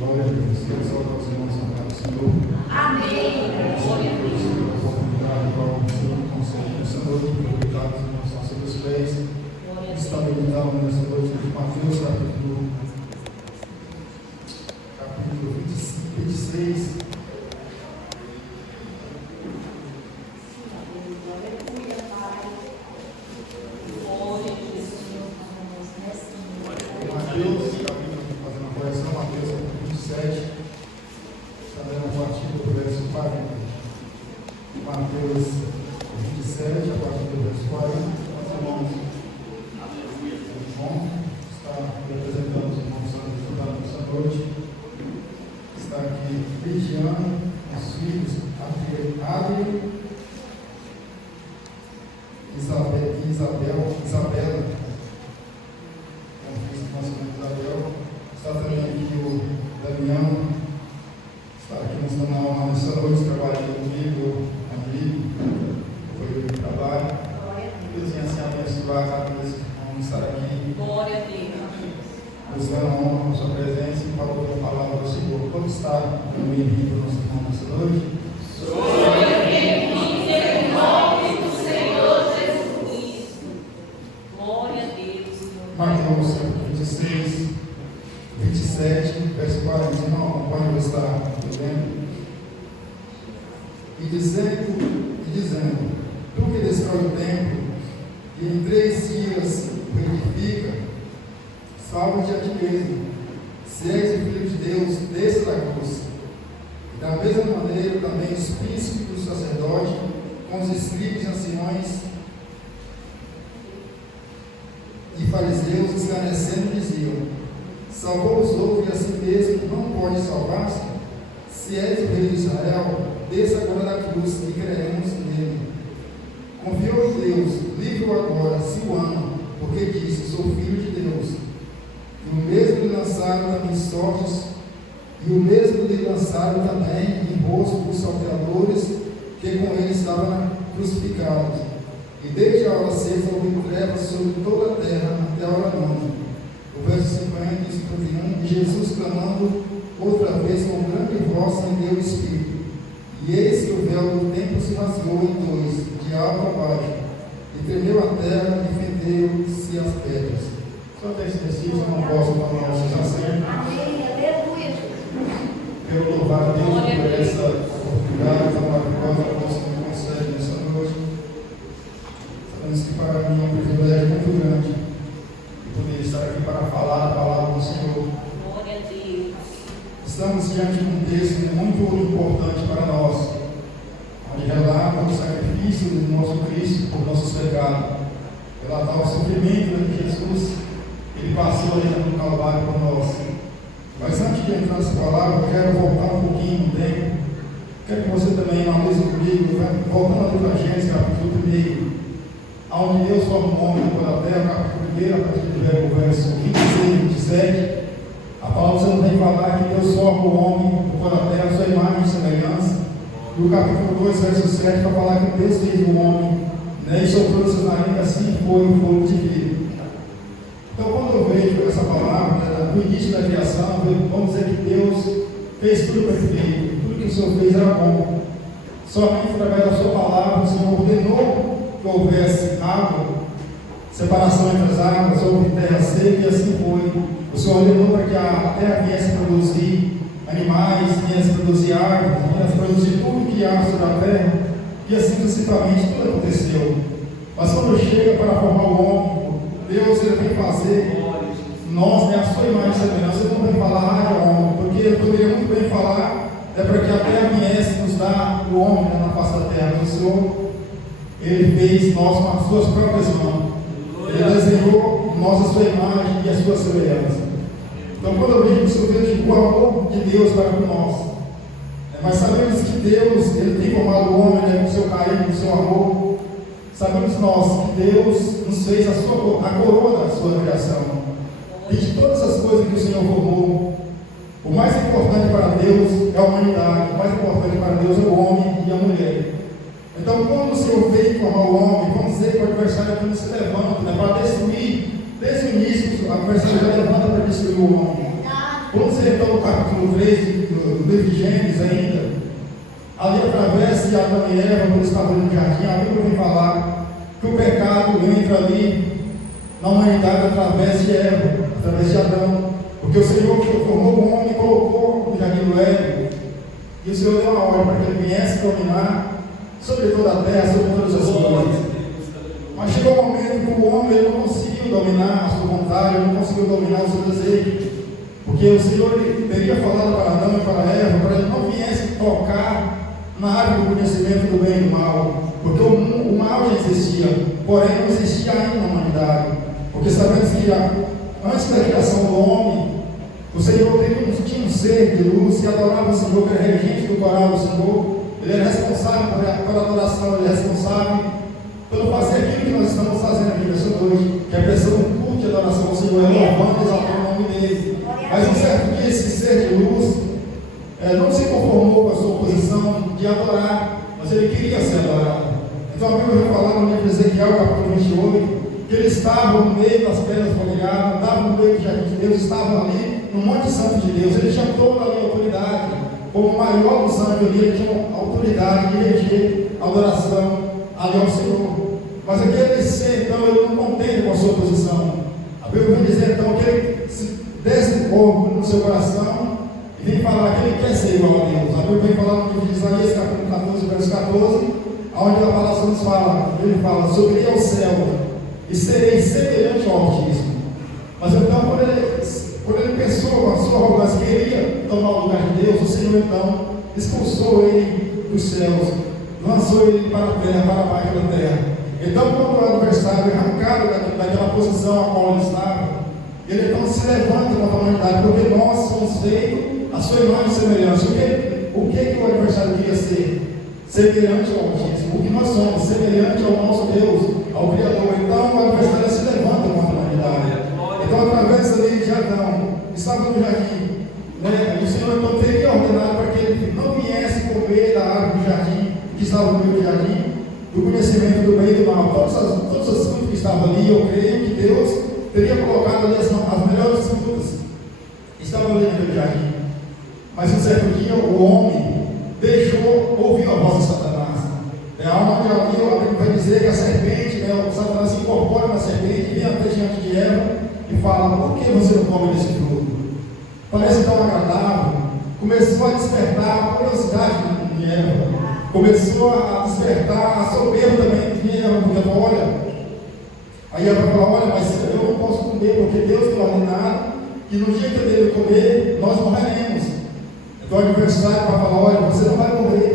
Glória a Deus. Quero saudar os irmãos na paz do Senhor. Amém. Glória a Deus. A oportunidade para o Senhor conceder nessa noite, para colocar os irmãos aos seus pés, estabilizar nessa noite de Mateus, capítulo 26. Mateus 27, a partir do verso 40. Os irmãos, bom, está representando os irmãos estudando essa noite. Está aqui vigiando os filhos Adri, Isabela. Isabel. Está também aqui o Damião. Está aqui nos dando aula nessa noite, trabalhando comigo. Foi do trabalho. Deus venha se abençoar a cada vez que vamos estar aqui. Glória a Deus. Deus vai na honra com a sua presença e falou da palavra do Senhor. Como está o bem-vindo ao nosso irmão nessa noite? Sou bem-vindo em nome do Senhor Jesus Cristo. Glória a Deus. Mateus 26, 27, verso 40. Não, pode estar lendo. E dizendo, tu que destrói o templo, e em 3 dias o edifica, salva-te a ti mesmo. Se és o Filho de Deus, desça da cruz. E da mesma maneira também os príncipes do sacerdote, com os escribas e anciões e fariseus, escarnecendo, diziam: salvou os outros e a si mesmo não pode salvar-se? Se és o rei de Israel, desça agora da cruz e creremos nele. Confiou em Deus, livre-o agora, se o ama, porque disse: sou filho de Deus. E o mesmo lhe lançaram também sortes, e o mesmo lhe lançaram também em rosto os salteadores que com ele estavam crucificados. E desde a hora 6 houve trevas sobre toda a terra até a hora 9. O verso 50 e 51, e Jesus clamando outra vez com grande voz rendeu o Espírito. E eis que o véu do templo se rasgou em 2, de alto a baixo, e tremeu a terra e fenderam-se as pedras. Só até esse versículo, eu não posso falar nossa oração. Amém. Aleluia. Quero louvar a Deus por essa oportunidade tão maravilhosa que você me concede nessa noite. Sabemos que para mim é um privilégio muito grande poder estar aqui para falar a palavra do Senhor. Glória a Deus. Estamos diante de um texto muito importante para nós, onde relata o sacrifício do nosso Cristo por nossos pecados, relata o sofrimento de Jesus, ele passou ali no Calvário por nós. Mas antes de entrar nessa palavra, eu quero voltar um pouquinho no tempo. Quero que você também analise comigo, voltando ali para Gênesis, capítulo 1, onde Deus forma o homem por a terra, capítulo 1, a partir do verso 26 e 27. A palavra do Senhor vem falar que Deus forma o homem por a terra, sua imagem e semelhança. E o capítulo 2, verso 7, vai falar que Deus fez o homem, né, e soprou suas narinas, assim foi o fogo de vida. Então, quando eu vejo essa palavra, né, no início da criação, vamos dizer que Deus fez tudo perfeito, tudo que o Senhor fez era bom. Somente através da sua palavra, o Senhor ordenou que houvesse água, separação entre as águas, houve terra seca, e assim foi. O Senhor ordenou para que a terra viesse produzir animais, viesse produzir árvores, viesse produzir tudo que há sobre a terra, e assim sucessivamente tudo aconteceu. Mas quando chega para formar o homem, Deus ele vem fazer nós, né, a sua imagem e semelhança. Ele não vem falar homem, porque eu poderia muito bem falar para que a terra viesse nos dar o homem, né, na face da terra. Mas o Senhor, ele fez nós com as suas próprias mãos. Ele desenhou nós a sua imagem e a sua semelhança. Então, quando eu vejo isso, eu vejo o amor de Deus para com nós. Mas sabemos que Deus ele tem formado o homem, né, com o seu carinho, com o seu amor. Sabemos nós que Deus nos fez a coroa da sua criação. E de todas as coisas que o Senhor formou, o mais importante para Deus é a humanidade, o mais importante para Deus é o homem e a mulher. Então, quando o Senhor veio formar o homem, vamos dizer que o adversário aqui se levanta, né, para destruir, desde o início, o adversário já levanta para destruir o homem. Quando você entra no capítulo 3 do livro de Gênesis ainda, ali através de Adão e Eva, quando estavam no jardim, a Bíblia vem falar que o pecado entra ali na humanidade através de Eva, através de Adão, porque o Senhor formou o homem e colocou no jardim do Éden, e o Senhor deu uma ordem para que ele viesse dominar sobre toda a terra, sobre todas as coisas. Mas chegou um momento que o homem ele não conseguiu dominar a sua vontade, ele não conseguiu dominar o seu desejo, porque o Senhor ele teria falado para Adão e para Eva para ele não viesse tocar na árvore do conhecimento do bem e do mal, porque o mal já existia, porém não existia ainda na humanidade, porque sabemos que antes da criação do homem, o Senhor tinha um ser de luz que adorava o Senhor, que era regente do coral do Senhor, ele era responsável pela adoração, ele é responsável pelo fazer aquilo que nós estamos fazendo aqui nessa noite, que é a pressão do culto e adoração ao Senhor, louvando e exaltando o nome dele. Mas um certo dia esse ser de luz não se conformou com a sua posição de adorar, mas ele queria ser adorado. Então a Bíblia vai falar no livro de Ezequiel, capítulo 28, que eles estavam no meio das pedras folheadas, estavam no meio do jardim de Deus, estavam ali no Monte Santo de Deus. Ele tinha toda ali a autoridade, como o maior dos anjos ali, ele tinha a autoridade de reger a adoração ali ao Senhor. Mas aquele ser, então, ele não contente com a sua posição. A Bíblia vai dizer então que ele se desenvolve no seu coração e vem falar que ele quer ser igual a Deus. A Bíblia vem falar no livro de Isaías, capítulo 14, verso 14, onde a palavra nos fala, ele fala: subirei ao céu e serei semelhante ao Altíssimo. Mas então, quando ele pensou com a sua arrogância que queria tomar o lugar de Deus, o Senhor então expulsou ele dos céus, lançou ele para a terra, para baixo da terra. Então, quando o adversário é arrancado daquela posição a qual ele estava, ele então se levanta na humanidade, porque nós somos feitos a sua imagem e semelhança. O que o adversário queria ser? Semelhante ao Altíssimo. O que nós somos? Semelhante ao nosso Deus, ao Criador. Então, o adversário se levanta na humanidade. Então, através ali de Adão, estava no jardim, né? E o Senhor então teria ordenado para que ele não viesse comer da árvore do jardim, que estava no meio do jardim, do conhecimento do bem e do mal. Todas as frutas que estavam ali, eu creio que Deus teria colocado ali as melhores frutas, estavam ali naquele jardim. Mas um certo dia o homem ouviu a voz de Satanás. Há uma teoria que vai dizer que a serpente, o Satanás se incorpora na serpente, vem até diante de Eva e fala: por que você não come desse fruto? Parece tão agradável. Começou a despertar a curiosidade de Eva, começou a despertar a soberba também de Eva, porque ela olha. Aí Eva fala: olha, mas eu não posso comer, porque Deus tem ordenado que no dia que eu devo comer, nós morreremos. Então o adversário vai falar: olha, você não vai morrer,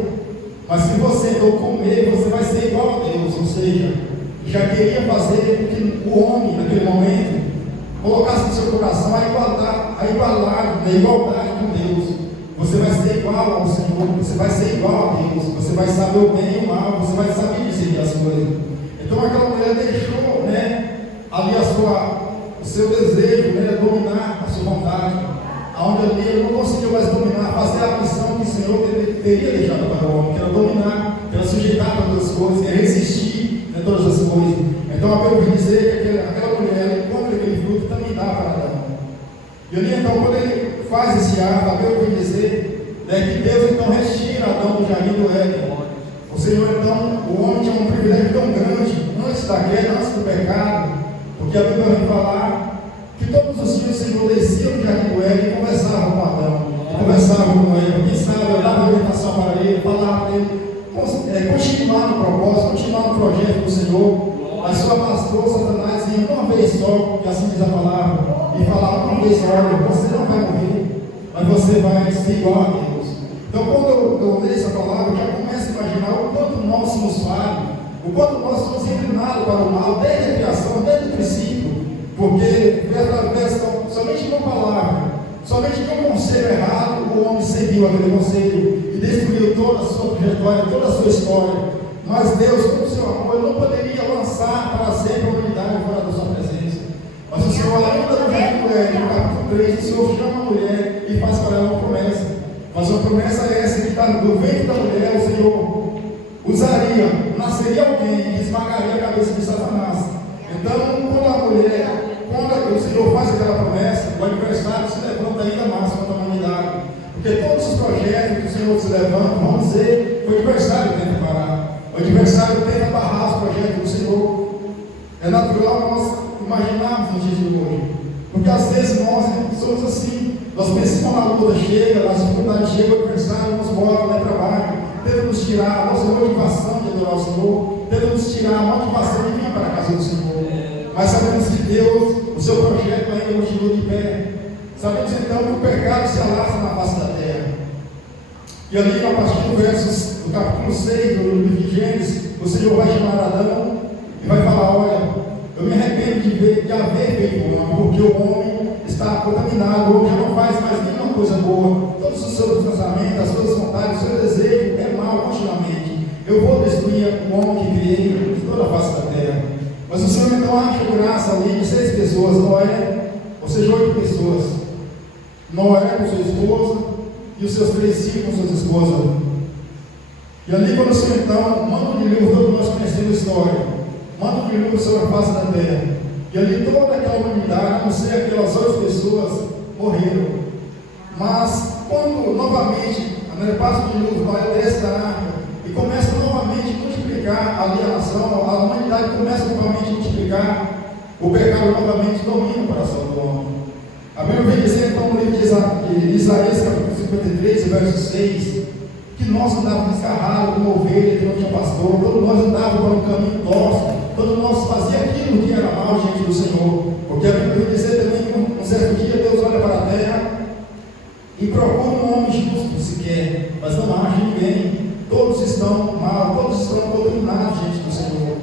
mas se você não comer, você vai ser igual a Deus. Ou seja, já queria fazer com que o homem, naquele momento, colocasse no seu coração a igualdade com Deus. Você vai ser igual ao Senhor, você vai ser igual a Deus, você vai saber o bem e o mal, você vai saber discernir as coisas. Então aquela mulher deixou, ali o seu desejo, dominar a sua vontade, aonde ali ele não conseguiu mais dominar, fazer a missão que o Senhor teria deixado para o homem, que era dominar, que era sujeitar todas as coisas, que era resistir a todas as coisas. Então a Bíblia vai dizer que aquela mulher encontra aquele fruto também dá para Adão. E ali então, quando ele faz esse ato, a Bíblia vai dizer que Deus então retira Adão do jardim do Éden. O Senhor então, o homem tinha um privilégio tão grande antes da queda, antes do pecado, porque a Bíblia vai falar que todos os dias o Senhor descia no jardim do Éden e conversava com Adão, conversava com ele, quem sabe eu dava orientação para ele, falava para ele, continuar no propósito, continuar no projeto do Senhor. Mas só pastor Satanás vinha uma vez só, que assim diz a palavra, e falava uma vez: olha, você não vai morrer, mas você vai ser igual a Deus. Então, quando eu leio essa palavra, eu já começo a imaginar o quanto nós somos falhos, o quanto nós somos inclinados para o mal, desde a criação, desde o princípio, porque através somente de uma palavra, somente de um conselho errado, o homem seguiu aquele conselho e destruiu toda a sua trajetória, toda a sua história. Mas Deus, com o seu amor, não poderia lançar para sempre a humanidade fora da sua presença. Mas o Senhor, ainda no jardim do Éden, no capítulo 3, o Senhor chama a mulher e faz para ela uma promessa. Mas a promessa é essa, que está no ventre da mulher, o Senhor usaria, nasceria alguém que esmagaria a cabeça de Satanás. Então, quando o Senhor faz aquela promessa, o adversário se levanta ainda mais projetos que o Senhor se levanta, vamos dizer, o adversário tenta parar, o adversário tenta barrar os projetos do Senhor. É natural nós imaginarmos nos dias de hoje, porque às vezes nós somos assim, nós pensamos na luta chega, as dificuldades chegam, o adversário nos bota, né, trabalho, tenta nos tirar a nossa motivação de adorar o Senhor, tenta nos tirar a motivação de vir para a casa do Senhor. Mas sabemos que Deus, o seu projeto ainda continua de pé. Sabemos então que o pecado se alastra na face da terra. E ali, a partir do capítulo 6 do livro de Gênesis, o Senhor vai chamar Adão e vai falar: olha, eu me arrependo de haver feito o homem, porque o homem está contaminado, o homem já não faz mais nenhuma coisa boa. Todos os seus pensamentos, as suas vontades, o seu desejo é mal continuamente. Eu vou destruir o homem que criei de toda a face da terra. Mas o Senhor então acha graça ali de 6 pessoas, Noé, ou seja, 8 pessoas. Noé com sua esposa e os seus 3 filhos com suas esposas. E ali quando o Senhor então manda um dilúvio, todos nós conhecemos a história, manda um dilúvio sobre a face da terra. E ali toda aquela humanidade, a não ser aquelas 8 pessoas, morreram. Mas quando novamente passa o dilúvio, Noé desce da arca e começa novamente a multiplicar ali a nação, a humanidade começa novamente a multiplicar, o pecado novamente domina o coração do homem. A Bíblia vem dizer então no livro de Isaías, capítulo 53, verso 6, que nós andávamos desgarrados como ovelha que não tinha pastor, todos nós andávamos por um caminho torto, todos nós fazíamos aquilo que era mal diante do Senhor. Porque a Bíblia vem dizer também que um certo dia Deus olha para a terra e procura um homem justo sequer, mas não acha ninguém. Todos estão mal, todos estão contaminados diante do Senhor.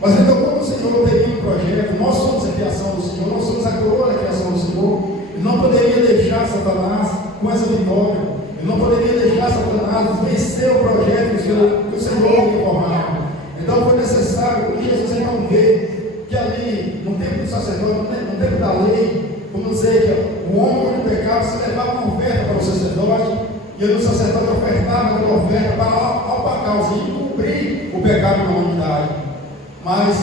Mas então, quando o Senhor teria um projeto, nós somos a criação do Senhor, nós somos a coroa da criação do Senhor, e não poderia deixar Satanás com essa vitória, e não poderia deixar Satanás vencer o projeto que o Senhor havia formado. Então foi necessário que Jesus então vê que ali, no tempo do sacerdote, no tempo da lei, como dizer que o homem quando pecava se levava uma oferta para o sacerdote, e o sacerdote ofertava aquela oferta para opacar, ou seja, encobrir o pecado da humanidade. Mas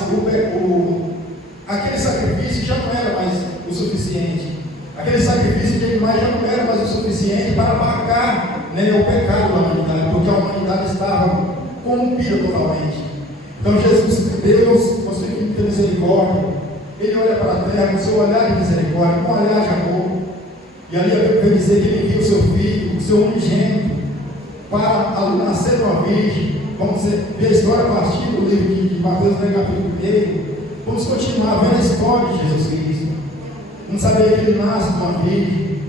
aquele sacrifício já não era mais o suficiente. Aquele sacrifício de animais já não era mais o suficiente para apagar, né, o pecado da humanidade, porque a humanidade estava corrompida totalmente. Então Jesus, Deus, com sua infinita misericórdia, Ele olha para a terra com seu olhar de misericórdia, com um olhar de amor. E ali a Bíblia vai dizer que Ele envia o seu Filho, o seu unigênito, para nascer uma virgem. Vamos ver a história a partir do livro de Mateus, capítulo 1. Vamos continuar vendo a história de Jesus Cristo. Não sabia que Ele nasce de uma virgem.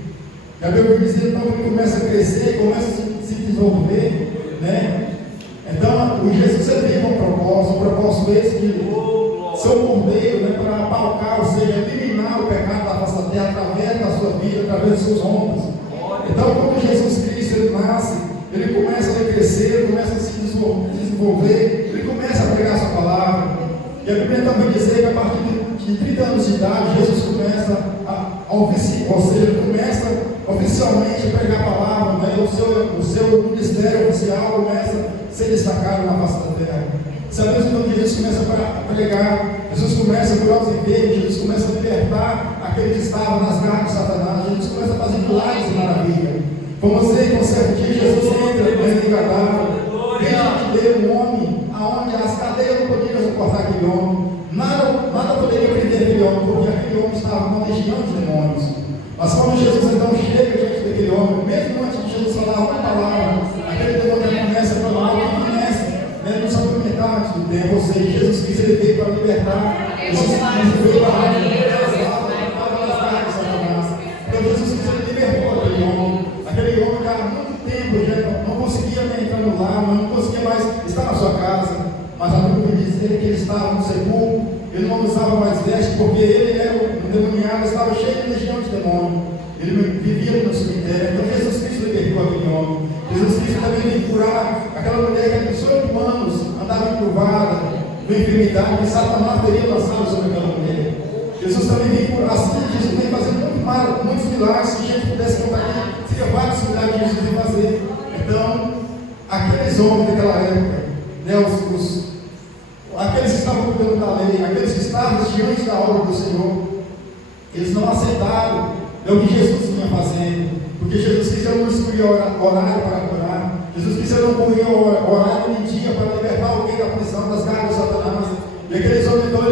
E a Bíblia vai dizer então que Ele começa a crescer, começa a se desenvolver, né? Então, o Jesus servia com um propósito esse de ser um cordeiro, né, para apalcar, ou seja, eliminar o pecado da face da terra através da sua vida, através dos seus ombros. Então, quando Jesus Cristo ele nasce, ele começa a crescer, começa a se desenvolver, ele começa a pregar a sua palavra. E a Bíblia também diz que a partir de 30 anos de idade, Jesus começa ou seja, começa oficialmente a pregar a palavra, né? O seu ministério oficial começa a ser destacado na face da terra. Sabemos então que Jesus começa a pregar, Jesus começa a curar os enfermos, Jesus começa a libertar aqueles que estavam nas garras de Satanás, Jesus começa a fazer milagres e maravilha. Vamos ver que um certo dia Jesus entra no cadáver, vem diante dele um homem, aonde as cadeias não poderiam suportar aquele homem, nada poderia prender aquele homem, porque aquele homem estava com uma legião de demônios. Mas quando Jesus então chega diante daquele homem, mesmo antes de Jesus falar uma palavra, aquele demônio começa a falar, não são limitados do tempo, ou seja, Jesus Cristo ele veio para libertar, Jesus Cristo veio para libertar Satanás. Então Jesus Cristo ele libertou aquele homem que há muito tempo já não conseguia nem entrar no lar, não conseguia mais estar na sua casa, mas a Bíblia vai dizer que ele estava no sepulcro, ele não usava mais veste, porque ele era um demoniado, estava cheio de legião de demônio, ele vivia no cemitério. Então Jesus Cristo libertou aquele homem. Jesus Cristo também veio curar aquela mulher que há 18 anos andava encurvada, de enfermidade, que Satanás teria lançado sobre aquela mulher. Jesus também veio curar, assim, Jesus veio fazendo muitos milagres. Se a gente pudesse contar aqui, seria vários milagres que Jesus veio fazer. Então, aqueles homens daquela época, né, aqueles que estavam cuidando da lei, aqueles que estavam diante da obra do Senhor, eles não aceitaram o que Jesus vinha fazendo, porque Jesus Cristo era um espírito cumpria horário para curar. Jesus Cristo não cumpria horário nem dia para libertar alguém da prisão, das garras de Satanás. E aqueles homens, então,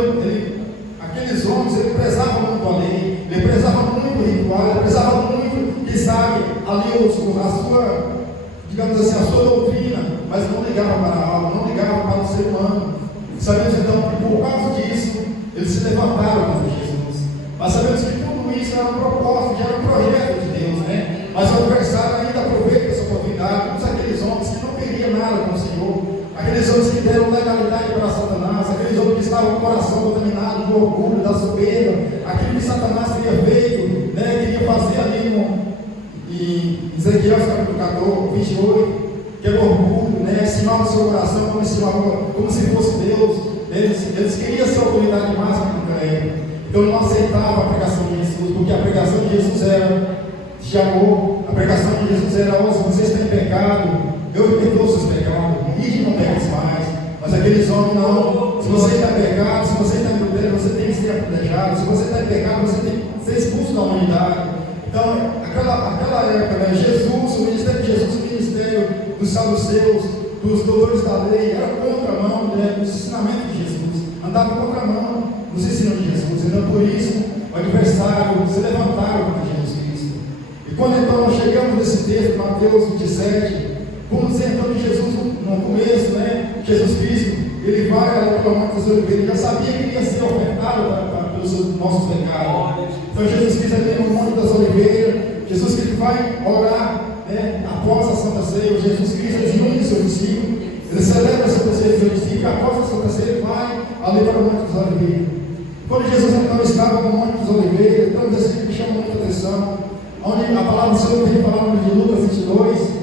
ele prezavam muito a lei, ele prezava muito o ritual, ele prezava muito, quem sabe, ali a sua, digamos assim, a sua doutrina, mas não ligava para a alma, não ligava para o ser humano. Sabemos então que por causa disso, eles se levantaram contra Jesus. Mas sabemos que tudo isso era um propósito, já era um projeto de Deus, né? Mas o adversário ainda aproveita essa oportunidade, todos aqueles homens que não queriam nada com o Senhor, aqueles homens que deram legalidade para Satanás, aqueles homens que estavam com o coração contaminado do orgulho, da soberba, aquilo que Satanás teria feito, né? Queria fazer ali em Ezequiel capítulo 14, 28, que era orgulho, né? Ensinar no seu coração como se fosse Deus. Eles queriam ser autoridade máxima contra ele. Então não aceitava a pregação de Jesus, porque a pregação de Jesus era de amor, a pregação de Jesus era: se vocês têm pecado, eu perdoo seus pecados, e não peques mais. Mas aqueles homens não: se você está em pecado, se você está em adultério, você tem que ser apedrejado, se você está em pecado, você tem que ser expulso da humanidade. Então, aquela época, né, Jesus, o ministério de Jesus, o ministério dos saduceus, dos doutores da lei, era contramão, né, dos ensinamentos de Jesus, andava contramão dos ensinos de Jesus. Então, por isso, o adversário se levantaram contra Jesus Cristo. E quando então nós chegamos nesse texto, Mateus 27, vamos dizer então que Jesus, no começo, né, Jesus Cristo, ele vai ali pela Monte das Oliveiras, ele já sabia que ia ser ofertado pelos nossos pecados. Então Jesus Cristo ali no Monte das Oliveiras, Jesus Cristo vai orar, né, após a Santa Ceia. Jesus Cristo reúne seu discípulo, ele celebra a Santa Ceia do seu discípulo, e após a Santa Ceia ele vai ali para o Monte das Oliveiras. Quando Jesus então estava no Monte das Oliveiras, então um versículo que chama muita atenção, onde a palavra do Senhor vem falar no livro de Lucas 22,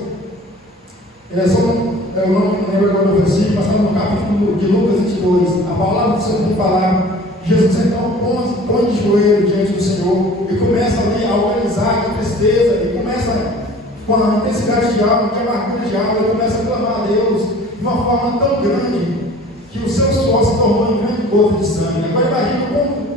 eu não lembro agora do versículo, mas está no capítulo de Lucas 22, a palavra do Senhor vem falar. Jesus então põe de joelho diante do Senhor e começa ali a organizar a tristeza, e começa com a intensidade de alma, com a amargura de alma, ele começa a clamar a Deus de uma forma tão grande que o seu suor se tornou em grande gota de sangue. Agora imagine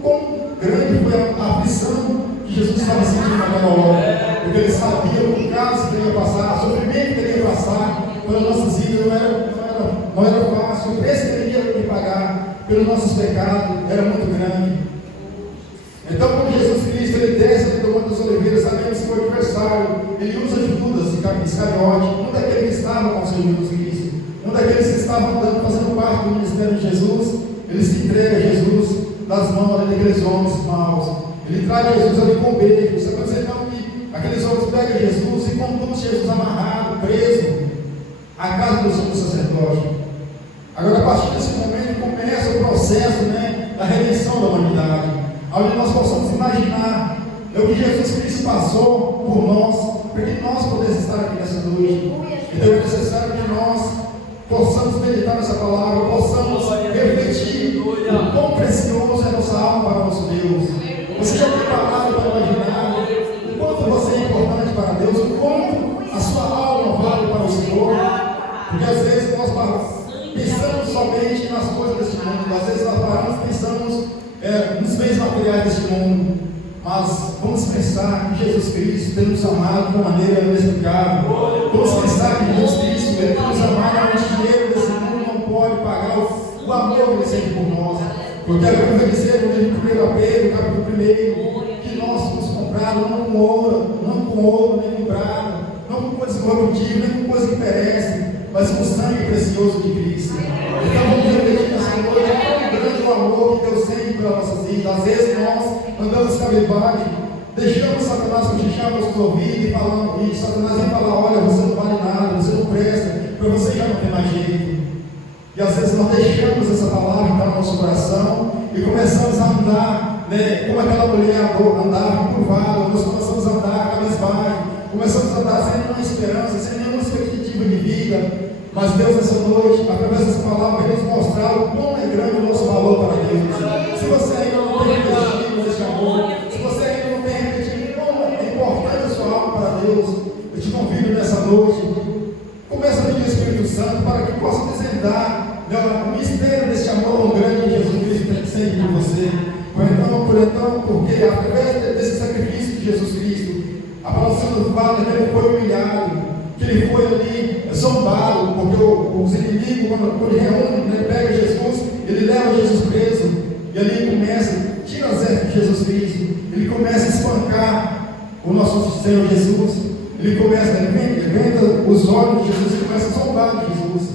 quão grande foi a aflição que Jesus estava sentindo naquela hora, porque ele sabia o caso que ele ia passar, o sofrimento que ele ia passar pelas nossas vidas, não era fácil, o preço que ele ia ter que pagar pelos nossos pecados era muito grande. Então, quando Jesus Cristo ele desce do Monte das Oliveiras, sabemos que o adversário, ele usa Judas Iscariote, um daqueles que estavam com o Senhor Jesus Cristo, um daqueles que estavam fazendo parte do ministério de Jesus. Ele se entrega a Jesus das mãos daqueles homens maus. Ele traz Jesus ali com beijo. Você pode dizer então que aqueles homens pegam Jesus e conduzem Jesus amarrado, preso, à casa do sumo sacerdote. Agora, a partir desse momento, começa o processo, né, da redenção da humanidade, onde nós possamos imaginar o que Jesus Cristo passou por nós, para que nós pudéssemos estar aqui nessa noite. Então é necessário que nós possamos meditar nessa palavra, possamos refletir o quão precioso é a nossa alma para o nosso Deus. Você já tem parado para imaginar o quanto você é importante para Deus, o quanto a sua alma vale para o Senhor? Porque às vezes nós pensamos somente nas coisas deste mundo, às vezes nós paramos e pensamos nos bens materiais deste mundo, mas vamos pensar que Jesus Cristo tem nos amado de uma maneira inexplicável. Vamos pensar que Jesus Cristo ele tem nos amado, onde o dinheiro desse mundo não pode pagar o amor que ele sente por nós. Eu quero que eu dizer no livro de 1 Pedro, capítulo 1, que nós fomos comprados não com ouro, nem com prata, não com coisas corruptíveis, nem com coisas que perecem, mas com o sangue precioso de Cristo. Então vamos refletir nessa noite tão grande o amor que Deus sente pelas nossas vidas. Às vezes nós andamos cabisbaixo, deixamos Satanás cochichar nos ouvidos e falando isso. Satanás vem falar: olha, você não vale nada, você não presta, para você já não tem mais jeito. E às vezes nós deixamos essa palavra entrar no nosso coração e começamos a andar, né, como aquela mulher andava curvada. Nós começamos a andar cabisbaixo, começamos a andar sem nenhuma esperança, sem nenhuma expectativa de vida. Mas Deus, nessa noite, através dessa palavra, vai nos mostrar o quão é grande o nosso valor para Deus. Se você ainda não tem refletido nesse amor, se você ainda não tem refletido como é importante a sua alma para Deus, eu te convido nessa noite, começa a pedir o Espírito Santo para que possa desvendar o mistério desse amor grande que Jesus Cristo tem sempre por você. Porque através desse sacrifício de Jesus Cristo, a palavra do Senhor fala que ele foi humilhado. ele foi ali zombado, porque os inimigos, quando ele reúne, né, pega Jesus, ele leva Jesus preso, e ali ele começa, tira as vestes de Jesus Cristo, ele começa a espancar o nosso Senhor Jesus, ele venda os olhos de Jesus e começa a zombar de Jesus.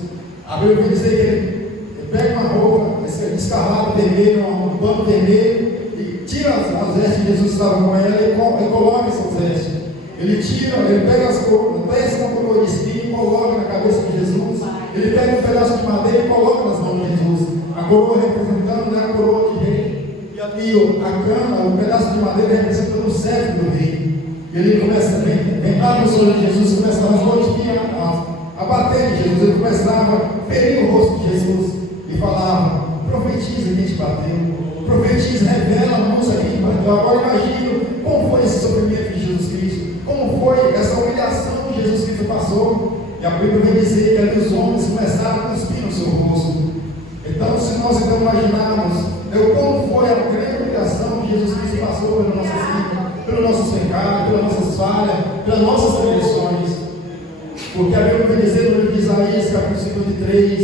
A Bíblia vai dizer que ele pega uma roupa escarlate vermelha, um pano vermelho, e tira as vestes que Jesus estava com ela e coloca essas vestes. Ele pega as coroas, desce uma coroa de espinho e coloca na cabeça de Jesus. Ele pega um pedaço de madeira e coloca nas mãos de Jesus. A coroa representando, né, a coroa de rei. E ali a cana, o pedaço de madeira representando o cetro do rei. E ele começa a ventar nos olhos de Jesus, começa a rasgar o espinho, a bater em Jesus. Ele começava a ferir o rosto de Jesus e falava: profetiza quem te bateu, profetiza, revela-nos a quem te bateu. Agora imagino como foi esse sofrimento de Jesus Cristo, como foi essa humilhação que Jesus Cristo passou. E a Bíblia vai dizer que ali os homens começaram a cuspir no seu rosto. Então, se nós imaginarmos como foi a grande humilhação que Jesus Cristo passou pela nossa vida, pelos nossos pecados, pelas nossas falhas, pelas nossas transgressões. Porque a Bíblia vai dizer no livro de Isaías, capítulo 53,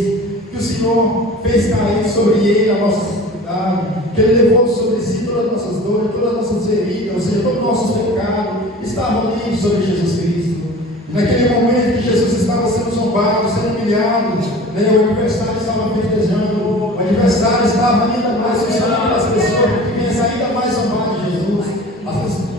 que o Senhor fez cair sobre ele a nossa iniquidade, que ele levou sobre si todas as nossas dores, todas as nossas feridas, ou seja, todos os nossos pecados estavam ali sobre Jesus Cristo. E naquele momento que Jesus estava sendo zombado, sendo humilhado, né, o adversário estava festejando, o adversário estava ainda mais usando aquelas pessoas que viessem ainda mais zombar de Jesus.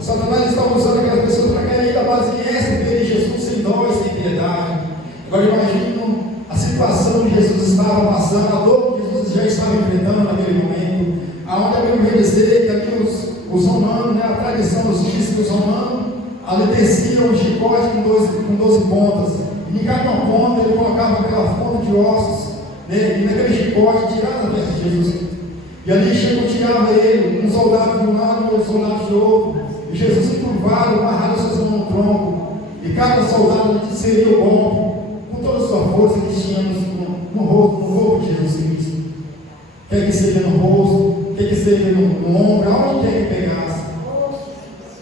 Satanás estava usando aquelas pessoas para que ainda mais viessem ver Jesus sem dó e sem piedade. Agora imagino a situação que Jesus estava passando, a dor que Jesus já estava enfrentando naquele momento, aonde a Bíblia vai dizer que aqui os romanos, né, a tradição dos discípulos romanos, ali desciam um chicote com 12 pontas, e em cada ponta ele colocava aquela fonte de ossos, né, e naquele chicote tirava a veste de Jesus. E ali tirava ele, um soldado de um lado e outro soldado de outro, e Jesus encurvado, amarrado suas mãos no tronco, e cada soldado seria o golpe, com toda a sua força que tinha no corpo de Jesus Cristo. Quer que seja no rosto, quer que seja no ombro, aonde quer que pegasse.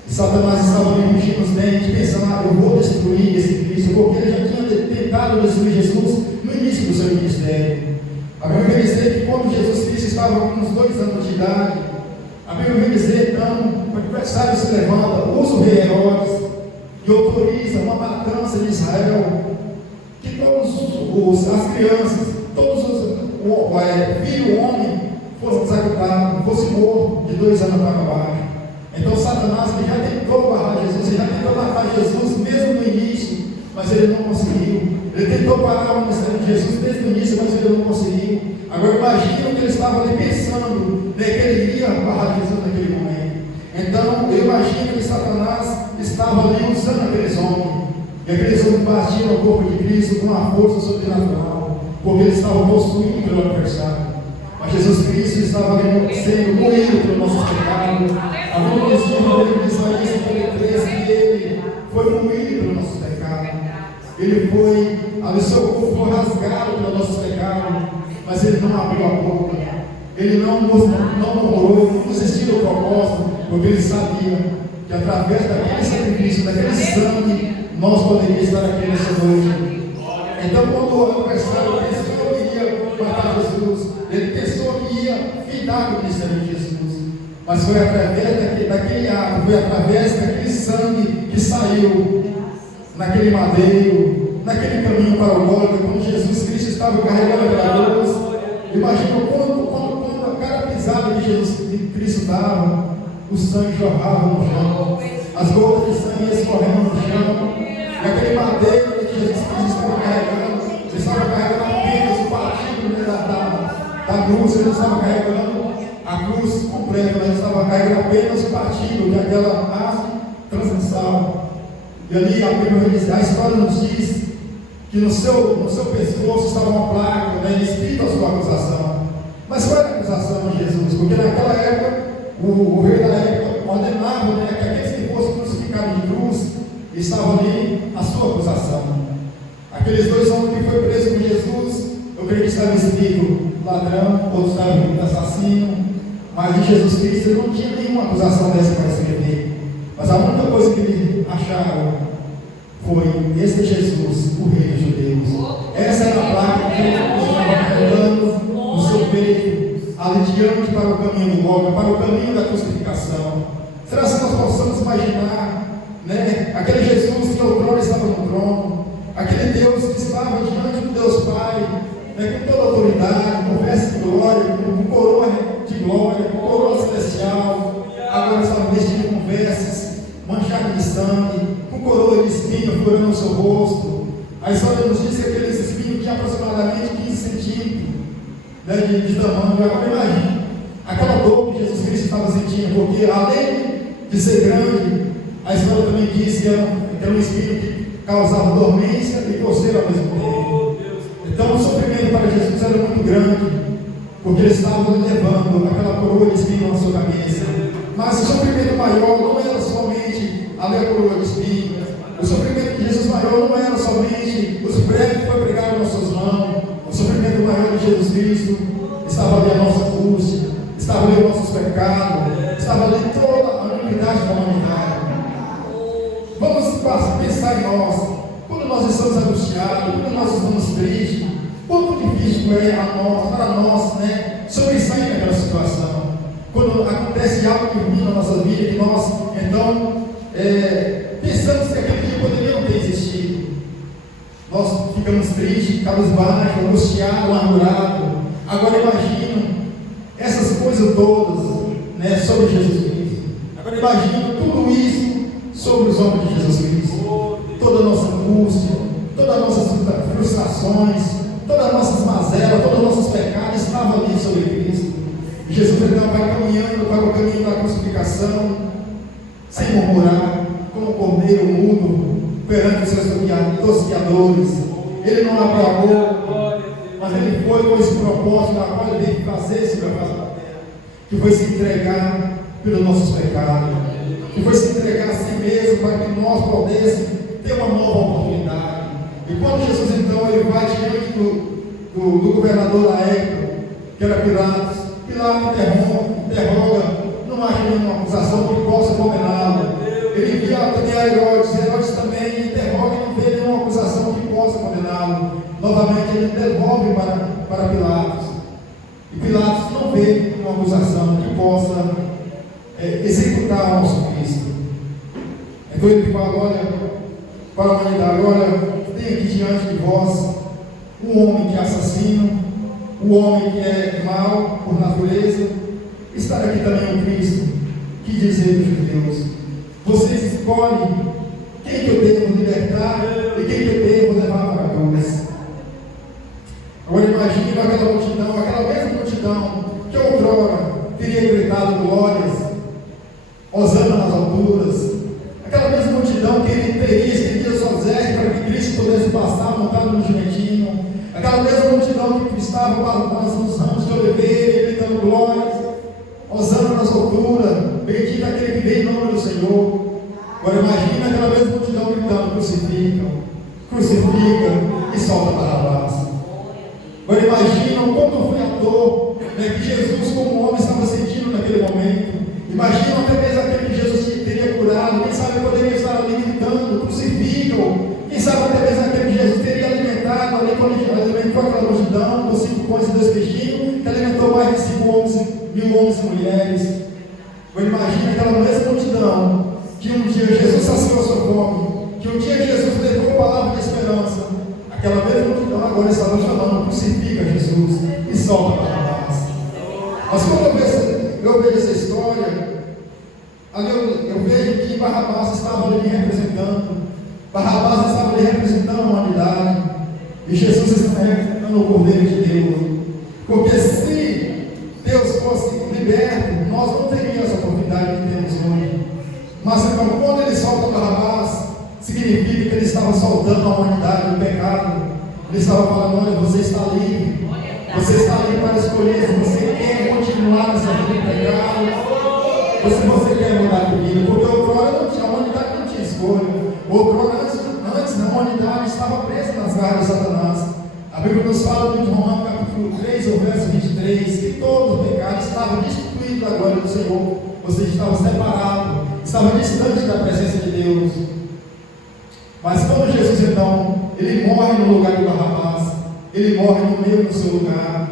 E Satanás estava ali rugindo os dentes, pensando: eu vou destruir esse Cristo, porque ele já tinha tentado destruir Jesus no início do seu ministério. A Bíblia vai dizer que quando Jesus Cristo estava com uns 2 anos de idade, a Bíblia vai dizer, então, o adversário se levanta, usa o rei Herodes e autoriza uma matança de Israel, que todas as crianças, todos os filho homem fosse executado, fosse morto de 2 anos para baixo. Então Satanás, que já tentou barrar Jesus, ele já tentou matar Jesus mesmo no início, mas ele não conseguiu. Ele tentou parar o ministério de Jesus desde o início, mas ele não conseguiu. Agora imagina que ele estava ali pensando, né, que ele ia barrar Jesus naquele momento. Então eu imagino que Satanás estava ali usando aqueles homens, e aqueles homens batiam o corpo de Cristo com uma força sobrenatural, porque eles estavam possuídos pelo adversário. Mas Jesus Cristo estava ali sendo moído pelos nossos pecados. A Bíblia diz no livro de Isaías 53 que ele foi moído pelos nossos pecados. Ele foi, ali seu corpo foi rasgado pelos nossos pecados, mas ele não abriu a boca. Ele não murmurou, ele não desistiu do propósito, porque ele sabia que através daquele sacrifício, daquele sangue, nós poderíamos estar aqui nessa noite. Então, quando o adversário pensou que ia matar Jesus, ele pensou que ia findar o ministério de Jesus, mas foi através daquele ato, foi através daquele sangue que saiu naquele madeiro, naquele caminho para o Gólgota, quando Jesus Cristo estava carregando aquela cruz. Imagina quando cada pisada que Jesus Cristo dava, o sangue jorrava no chão, as gotas de sangue escorrendo no chão, e aquele madeiro que Jesus Cristo estava carregando, ele estava carregando apenas o partido da cruz, ele estava carregando a cruz completa, mas ele estava carregando apenas o partido daquela haste transversal. E ali a Bíblia vai dizer, a história nos diz que no seu pescoço estava uma placa, né, escrita a sua acusação. Mas qual era a acusação de Jesus? Porque naquela época, o rei da época ordenava, né, que aqueles que fossem crucificados de cruz, estava ali a sua acusação. Aqueles 2 homens que foram presos com Jesus, eu creio que estava escrito ladrão, outro estava escrito assassino, mas de Jesus Cristo ele não tinha nenhuma acusação dessa para escrever. Mas a única coisa que eles acharam foi: este Jesus o Rei dos Judeus. Essa era a placa que Jesus estava carregando no seu peito, ali diante para o caminho do Gólgota, para o caminho da crucificação. Será que nós possamos imaginar, né, aquele Jesus que outrora estava no trono, aquele Deus que estava diante do Deus Pai, né, com toda a autoridade, com vestes de glória, com coroa de glória, com coroa celestial, agora estava vestido com vestes manchadas de sangue, com coroa de espinho furando o seu rosto. A história nos diz que aqueles espinhos tinham aproximadamente 15 centímetros, né, de tamanho. Agora imagine aquela dor que Jesus Cristo estava sentindo, porque além de ser grande, a história também diz que era um espinho que causava dormência e coceira ao mesmo tempo. Então o sofrimento para Jesus era muito grande, porque ele estava levando aquela coroa de espinho na sua cabeça. Mas o sofrimento maior não era somente a coroa de espinho. O sofrimento de Jesus maior não era somente os pregos que foi pregado nas suas mãos. O sofrimento maior de Jesus Cristo estava ali a nossa angústia, estava ali os nossos pecados, estava ali toda a unidade da humanidade. Vamos pensar em nós, quando nós estamos angustiados, quando nós estamos tristes, quanto difícil é para nós, né, sobressair naquela situação. Quando acontece algo que ruim na nossa vida, que nós, então, pensamos que aquele dia poderia não ter existido. Nós ficamos tristes, cabisbaixos, angustiados, amargurados. Agora imagina essas coisas todas, né, sobre Jesus Cristo. Agora imagina tudo isso sobre os ombros de Jesus Cristo. Toda a nossa angústia, todas as nossas frustrações, todas as nossas mazelas, todos os nossos pecados estavam ali sobre Cristo. E Jesus então vai caminhando para o caminho da crucificação, sem murmurar, como um cordeiro mudo, perante os seus tosquiadores. Ele não abriu a boca, mas ele foi com esse propósito na qual ele veio fazer sobre a face da terra, que foi se entregar pelos nossos pecados, que foi se entregar a si mesmo para que nós pudéssemos ter uma nova oportunidade. E quando Jesus então ele vai diante do governador da época, que era Pilatos, Pilatos interroga, não acha nenhuma acusação que possa condená-lo. Ele envia também a Herodes também interroga e não vê nenhuma acusação que possa condená-lo. Novamente ele devolve para Pilatos. E Pilatos não vê nenhuma acusação que possa executar o nosso Cristo. Então ele fala, olha, para a humanidade, olha, tem aqui diante de vós um homem que é assassino, um homem que é mau por natureza. Está aqui também o Cristo. Que dizer dos judeus? Vocês escolhem quem que eu devo libertar e quem que eu devo levar para a cruz. Agora imagine aquela multidão, aquela mesma multidão que outrora teria gritado glórias, hosana nas alturas, aquela mesma multidão que ele teria estendido suas vestes para que Cristo pudesse passar montado no jumentinho, aquela mesma multidão que estava balançando os ramos de oliveira, gritando glórias, hosana nas alturas, bendito aquele que vem em nome do Senhor. Agora imagina aquela mesma multidão gritando, crucifica e solta Barrabás. Agora imagina o quanto foi a dor, né, que Jesus como homem estava sentindo naquele momento. Imagina até mesmo aquele que Jesus teria curado, quem sabe poderia estar ali gritando, crucificam. Quem sabe até mesmo aquele que Jesus teria alimentado ali quando ele alimentou aquela multidão, com 5 pães e 2 peixinhos, que alimentou mais de 5 mil homens e mulheres. Agora imagina aquela mesma multidão que um dia Jesus saciou a sua fome, que um dia Jesus levou a palavra de esperança. Aquela mesma multidão agora estava chamando, crucifica Jesus e solta Barrabás. Mas quando eu vejo essa história, ali eu vejo que Barrabás estava ali representando. Barrabás estava ali representando a humanidade. E Jesus estava representando o Cordeiro de Deus. Porque se Deus fosse liberto, nós não teríamos essa oportunidade que temos hoje. Mas então, quando ele solta Barrabás, significa que ele estava soltando a humanidade do pecado. Ele estava falando, olha, você está livre. Você está livre para escolher se você quer continuar nessa vida de pecado ou se você quer mudar de vida. Porque outrora a humanidade não tinha escolha. Outrora, antes a humanidade estava presa nas garras de Satanás. A Bíblia nos fala de Romanos capítulo 3, ou verso 23, que todo o pecado estava destituído da glória do Senhor. Você estava separado, estava distante da presença de Deus. Mas quando Jesus então, ele morre no lugar de Barrabás, ele morre no meio do seu lugar,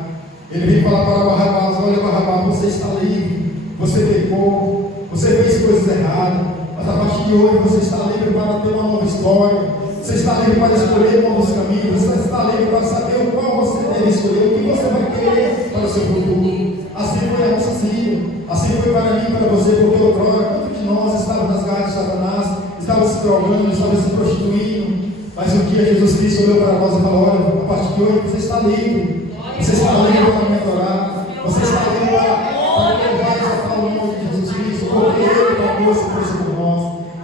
ele vem falar para Barrabás: olha Barrabás, você está livre, você pecou, você fez coisas erradas, mas a partir de hoje você está livre para ter uma nova história, você está livre para escolher novos caminhos, você está livre para saber o qual você deve escolher, o que você vai querer para o seu futuro. Assim foi a nossa filha, assim foi para mim e para você, porque outrora, quantos de nós estávamos nas garras de Satanás, estava se drogando, estava se prostituindo, mas um dia Jesus Cristo olhou para nós e falou: olha, a partir de hoje você está livre, você está livre para me adorar, você está livre para levar e exaltar o nome de Jesus Cristo, porque Ele pagou esse preço por nós.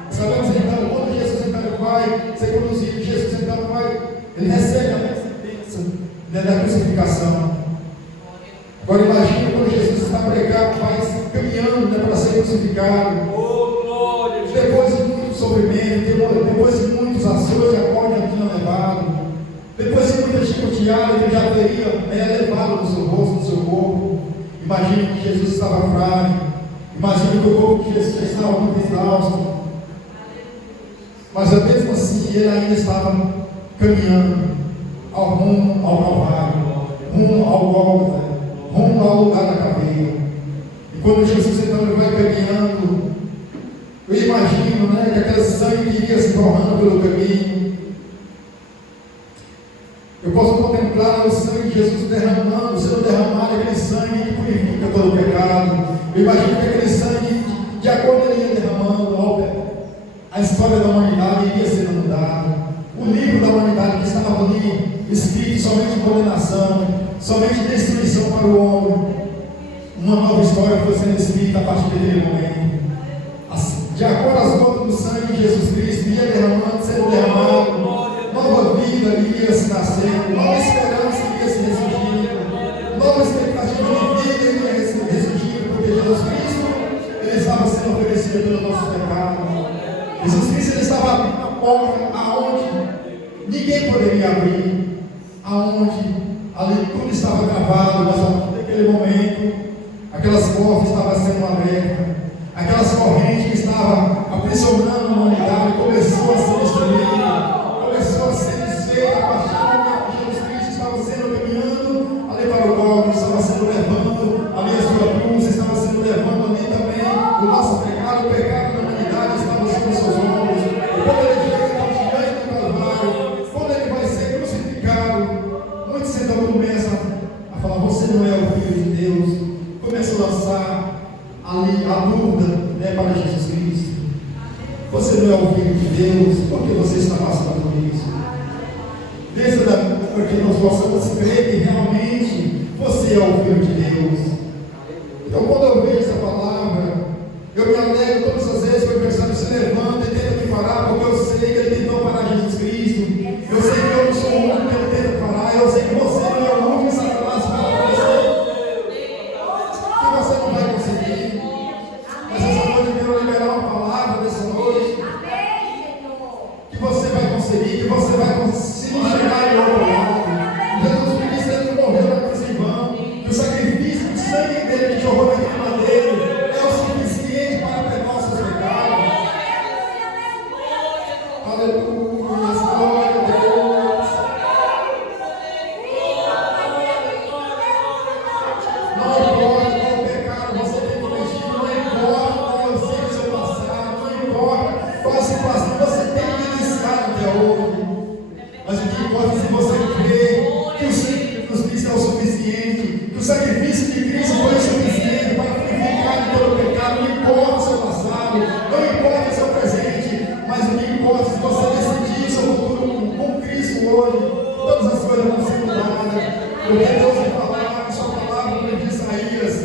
Sabemos então, quando Jesus então vai ser conduzido, Jesus então vai, ele recebe a recompensa da crucificação. Agora imagine quando Jesus está pregando, vai caminhando para ser crucificado. Depois de muito sofrimento, depois de muitos açoites, a corda já tinha levado, depois de muita chicoteada, ele já teria levado no seu rosto, no seu corpo. Imagine que Jesus estava frágil, imagine que o corpo de Jesus estava muito exausto, mas mesmo assim ele ainda estava caminhando rumo ao Calvário, rumo ao Gólgota, rumo ao lugar da caveira. E quando Jesus então ele vai caminhando, eu imagino, que aquele sangue iria se tornando pelo caminho. Eu posso contemplar o sangue de Jesus derramando, sendo derramado, aquele sangue que purifica todo o pecado. Eu imagino que aquele sangue, de acordo com ele ia derramando, a história da humanidade iria sendo mudada. O livro da humanidade que estava ali, escrito somente condenação, somente destruição para o homem, uma nova história foi sendo escrita a partir daquele momento. De acordo às gotas do sangue de Jesus Cristo, ia derramando, sendo derramado, nova vida iria se nascendo, nova esperança iria se ressurgindo, nova expectativa de vida iria ressurgindo, porque Jesus Cristo, ele estava sendo oferecido pelos nossos pecados. Jesus Cristo, ele estava abrindo a porta aonde ninguém poderia abrir, aonde ali tudo estava travado, mas a partir daquele momento, aquelas portas estavam sendo abertas. Aquelas correntes que estavam aprisionando a humanidade começou a ser destruída, começou a ser desfeita a partir do momento que Jesus Cristo estava sendo caminhando ali para o Gólgota, estava sendo levando ali a sua cruz, estava sendo levando ali também o nosso pecado, o pecado da humanidade estava sobre os seus ombros. E quando ele chega diante do Calvário, quando ele vai ser crucificado, muitos então começam a falar: você não é o Filho de Deus. Começam a lançar ali a dúvida para Jesus Cristo. Você não é o Filho de Deus, por que você está passando por isso? Para que nós possamos crer que realmente você é o Filho de Deus. Então, quando eu vejo essa palavra, eu me alegro todas as vezes que o adversário se levanta e tenta me parar, porque eu sei que ele tentou parar Jesus Cristo. Eu sei que eu não sou o único que ele tenta parar. Eu sei que você não é o único que Satanás fala para você que você não vai conseguir. Mas essa noite eu quero liberar uma palavra dessa noite, que você vai conseguir, que você vai conseguir chegar em outro lado. Jesus Cristo, ele morreu na cruz em vão, que o sacrifício do sangue dele que jorrou naquele madeiro é o suficiente para perdoar os seus pecados. Aleluia, glória a Deus. Não importa qual pecado você tem cometido, não importa qual eu sei do seu passado, não importa qual a situação você tem iniciado até hoje, mas o que importa é se você crê que o sangue de Jesus Cristo é o suficiente, que o sacrifício de Cristo foi o suficiente para purificar de todo pecado. Não importa o seu passado, não importa o seu presente, mas o que importa é se você decidir o seu futuro com Cristo hoje, todas as coisas vão ser mudadas. Porque Deus vai falar em sua palavra no livro de Isaías,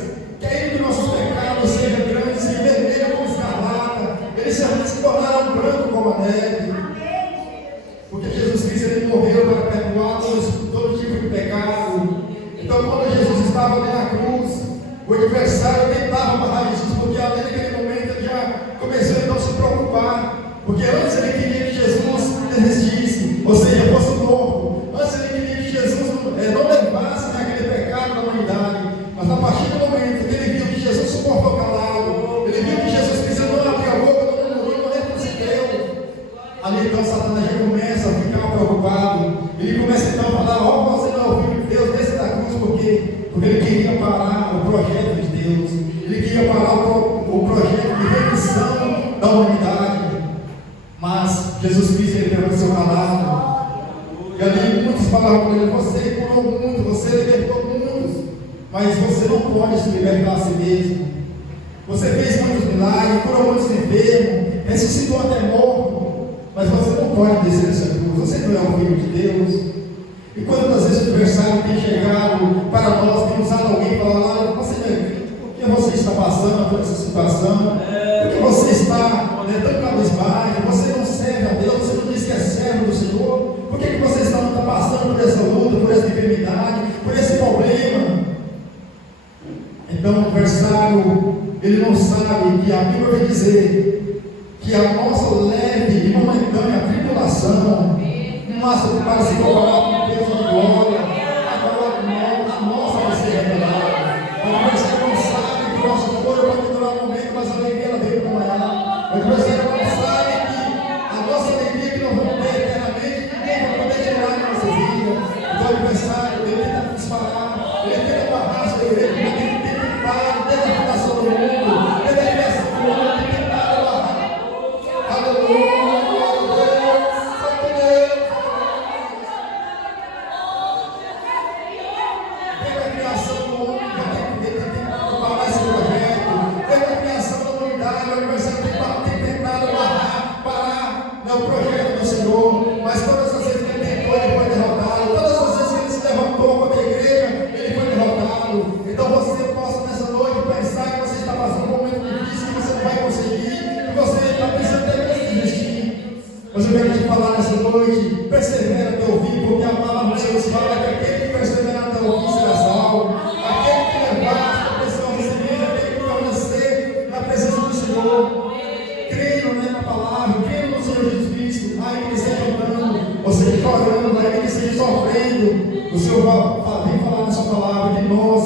que ainda que nossos pecados sejam grandes e vermelhos como escarlata, eles se tornaram branco como a neve. Porque Jesus Cristo, ele morreu para perdoar todo tipo de pecado. Então, quando Jesus estava ali na cruz, o adversário tentava barrar Jesus, porque ali naquele momento ele já começou então a se preocupar, porque antes ele queria que Jesus desistisse, ou seja, fosse morto. Antes ele queria que Jesus não levasse Cristo, ele permaneceu calado. E ali muitos falaram para ele: você curou muito, você libertou muitos, mas você não pode se libertar a si mesmo. Você fez muitos milagres, curou muitos enfermos, ressuscitou até morto, mas você não pode descer essa cruz. Você não é o Filho de Deus. E quantas vezes o adversário tem chegado para nós, tem usado alguém e falado: por que você está passando por essa situação? Por que você está tão cabisbaixo? Você não serve a Deus, você não diz que é servo do Senhor? Por que você está passando por essa luta, por essa enfermidade, por esse problema? Então o adversário, ele não sabe que a Bíblia vai dizer que a nossa leve e momentânea tribulação, mas para se comparar com o peso de glória, a nossa vai ser revelada. O adversário não sabe que o nosso choro pode durar um momento, mas a alegria ela veio para amanhã. O adversário não sabe que a nossa alegria que nós vamos ter eternamente, ninguém vai poder tirar da nossa vida. Então o adversário, ele tenta disparar, ele tenta barrar a sua igreja, ele tenta tentar, desde a fundação do mundo, desde a criação do mundo, ele tenta barrar. Aleluia. O projeto do Senhor, mas todas as vezes que ele tentou, ele foi derrotado. Todas as vezes que ele se levantou contra a igreja, ele foi derrotado. Então você possa nessa noite pensar que você está passando por um momento difícil, que você não vai conseguir, que você está pensando até em desistir. Mas eu quero te falar nessa noite: persevera até o fim, porque a palavra do Senhor nos fala que aquele que persevera até o fim será salvo. Aquele que levar a pessoa a receber, aquele que permanecer na presença do Senhor. Creio na palavra, creio no Senhor Jesus Cristo, ainda que esteja andando, ou seja, chorando, ainda que esteja sofrendo, o Senhor vem falar nessa palavra que nós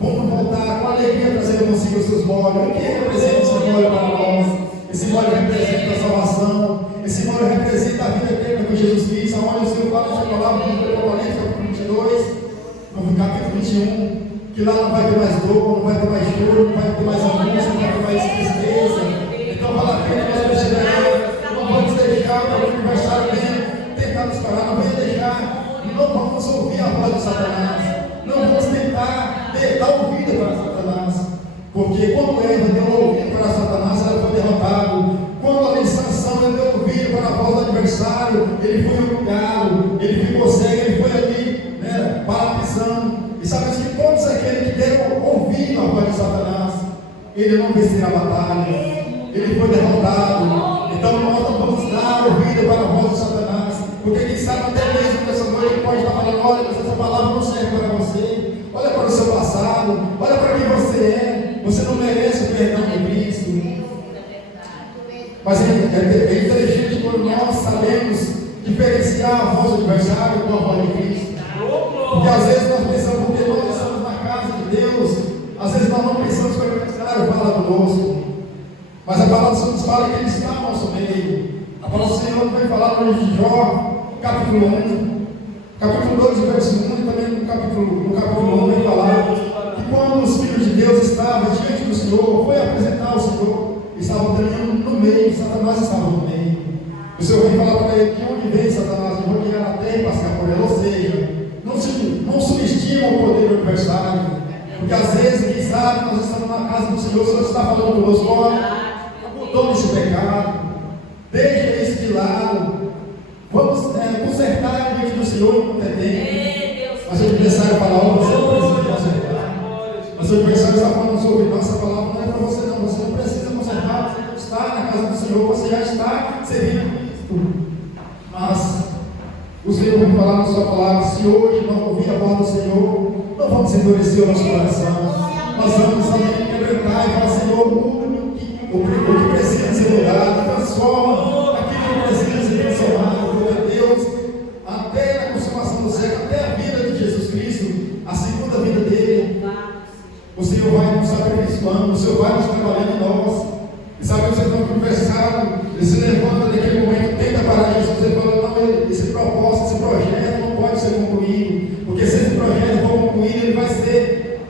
vamos voltar com alegria trazendo consigo os seus molhos. O que representa esse molho para nós? Esse molho representa a salvação, esse molho representa a vida eterna com Jesus Cristo, onde o Senhor fala nessa palavra no Apocalipse, capítulo 22, no capítulo 21, que lá não vai ter mais dor, não vai ter mais choro, não vai ter mais angústia, não vai ter mais tristeza. Então vale a pena nós perseverar, não vamos deixar para o adversário tentar nos parar, não vamos deixar, não vamos ouvir a voz de Satanás, não vamos tentar dar ouvido para Satanás, porque quando Eva deu ouvido para Satanás, ela foi derrotada. Quando ali Sansão ele deu ouvido para a voz do adversário, ele foi humilhado, ele ficou cego, ele foi ali para a prisão. E sabe que todos aqueles que deram ouvido à voz de Satanás, ele não vencerá a batalha. Ele foi derrotado. Então nós não vamos dar ouvido para a voz de Satanás, porque quem sabe até mesmo nessa noite ele pode estar falando: olha, mas essa palavra não serve para você, olha para o seu passado, olha para quem você é, você não merece o perdão de Cristo. Mas é inteligente quando nós sabemos diferenciar a voz do adversário com a voz de Cristo, porque às vezes nós pensamos, porque nós estamos na casa de Deus, às vezes nós não pensamos que o adversário fala conosco. Mas a palavra do Senhor nos fala que Ele está no nosso meio. A palavra do Senhor vai falar no livro de Jó, capítulo 1, capítulo 2, verso 1, e também no capítulo 1 vai falar que quando os filhos de Deus estavam diante do Senhor, foi apresentar o Senhor, estavam caminhando no meio, Satanás estava no meio. O Senhor veio falar para ele: que onde vem Satanás, eu vou chegar na terra e passear por ela. Ou seja, não subestima o poder do adversário, porque às vezes, quem sabe, nós estamos na casa do Senhor, o Senhor está falando conosco: olha, tome esse pecado, deixe isso de lado, vamos consertar diante do Senhor incompetente. Mas o adversário fala: olha, você não precisa consertar. Mas o adversário está falando sobre nós: essa palavra não é para você, não, você não precisa consertar, você não está na casa do Senhor, você já está servindo Cristo. Mas o Senhor vai falar na sua palavra: se hoje nós ouvir a voz do Senhor, não vamos endurecer o nosso coração, nós vamos quebrantar e falar: Senhor, muda o que precisa ser mudado, transforma aquilo que precisa ser transformado, meu Deus, até a consumação do século, até a vida de Jesus Cristo, a segunda vida dele. O Senhor vai nos aperfeiçoando, o Senhor vai nos trabalhando em nós. E sabe, o Senhor está conversado, ele se levanta naquele momento, tenta parar Jesus, ele fala: não, esse propósito, esse projeto não pode ser concluído, porque se esse projeto for concluído, ele vai ser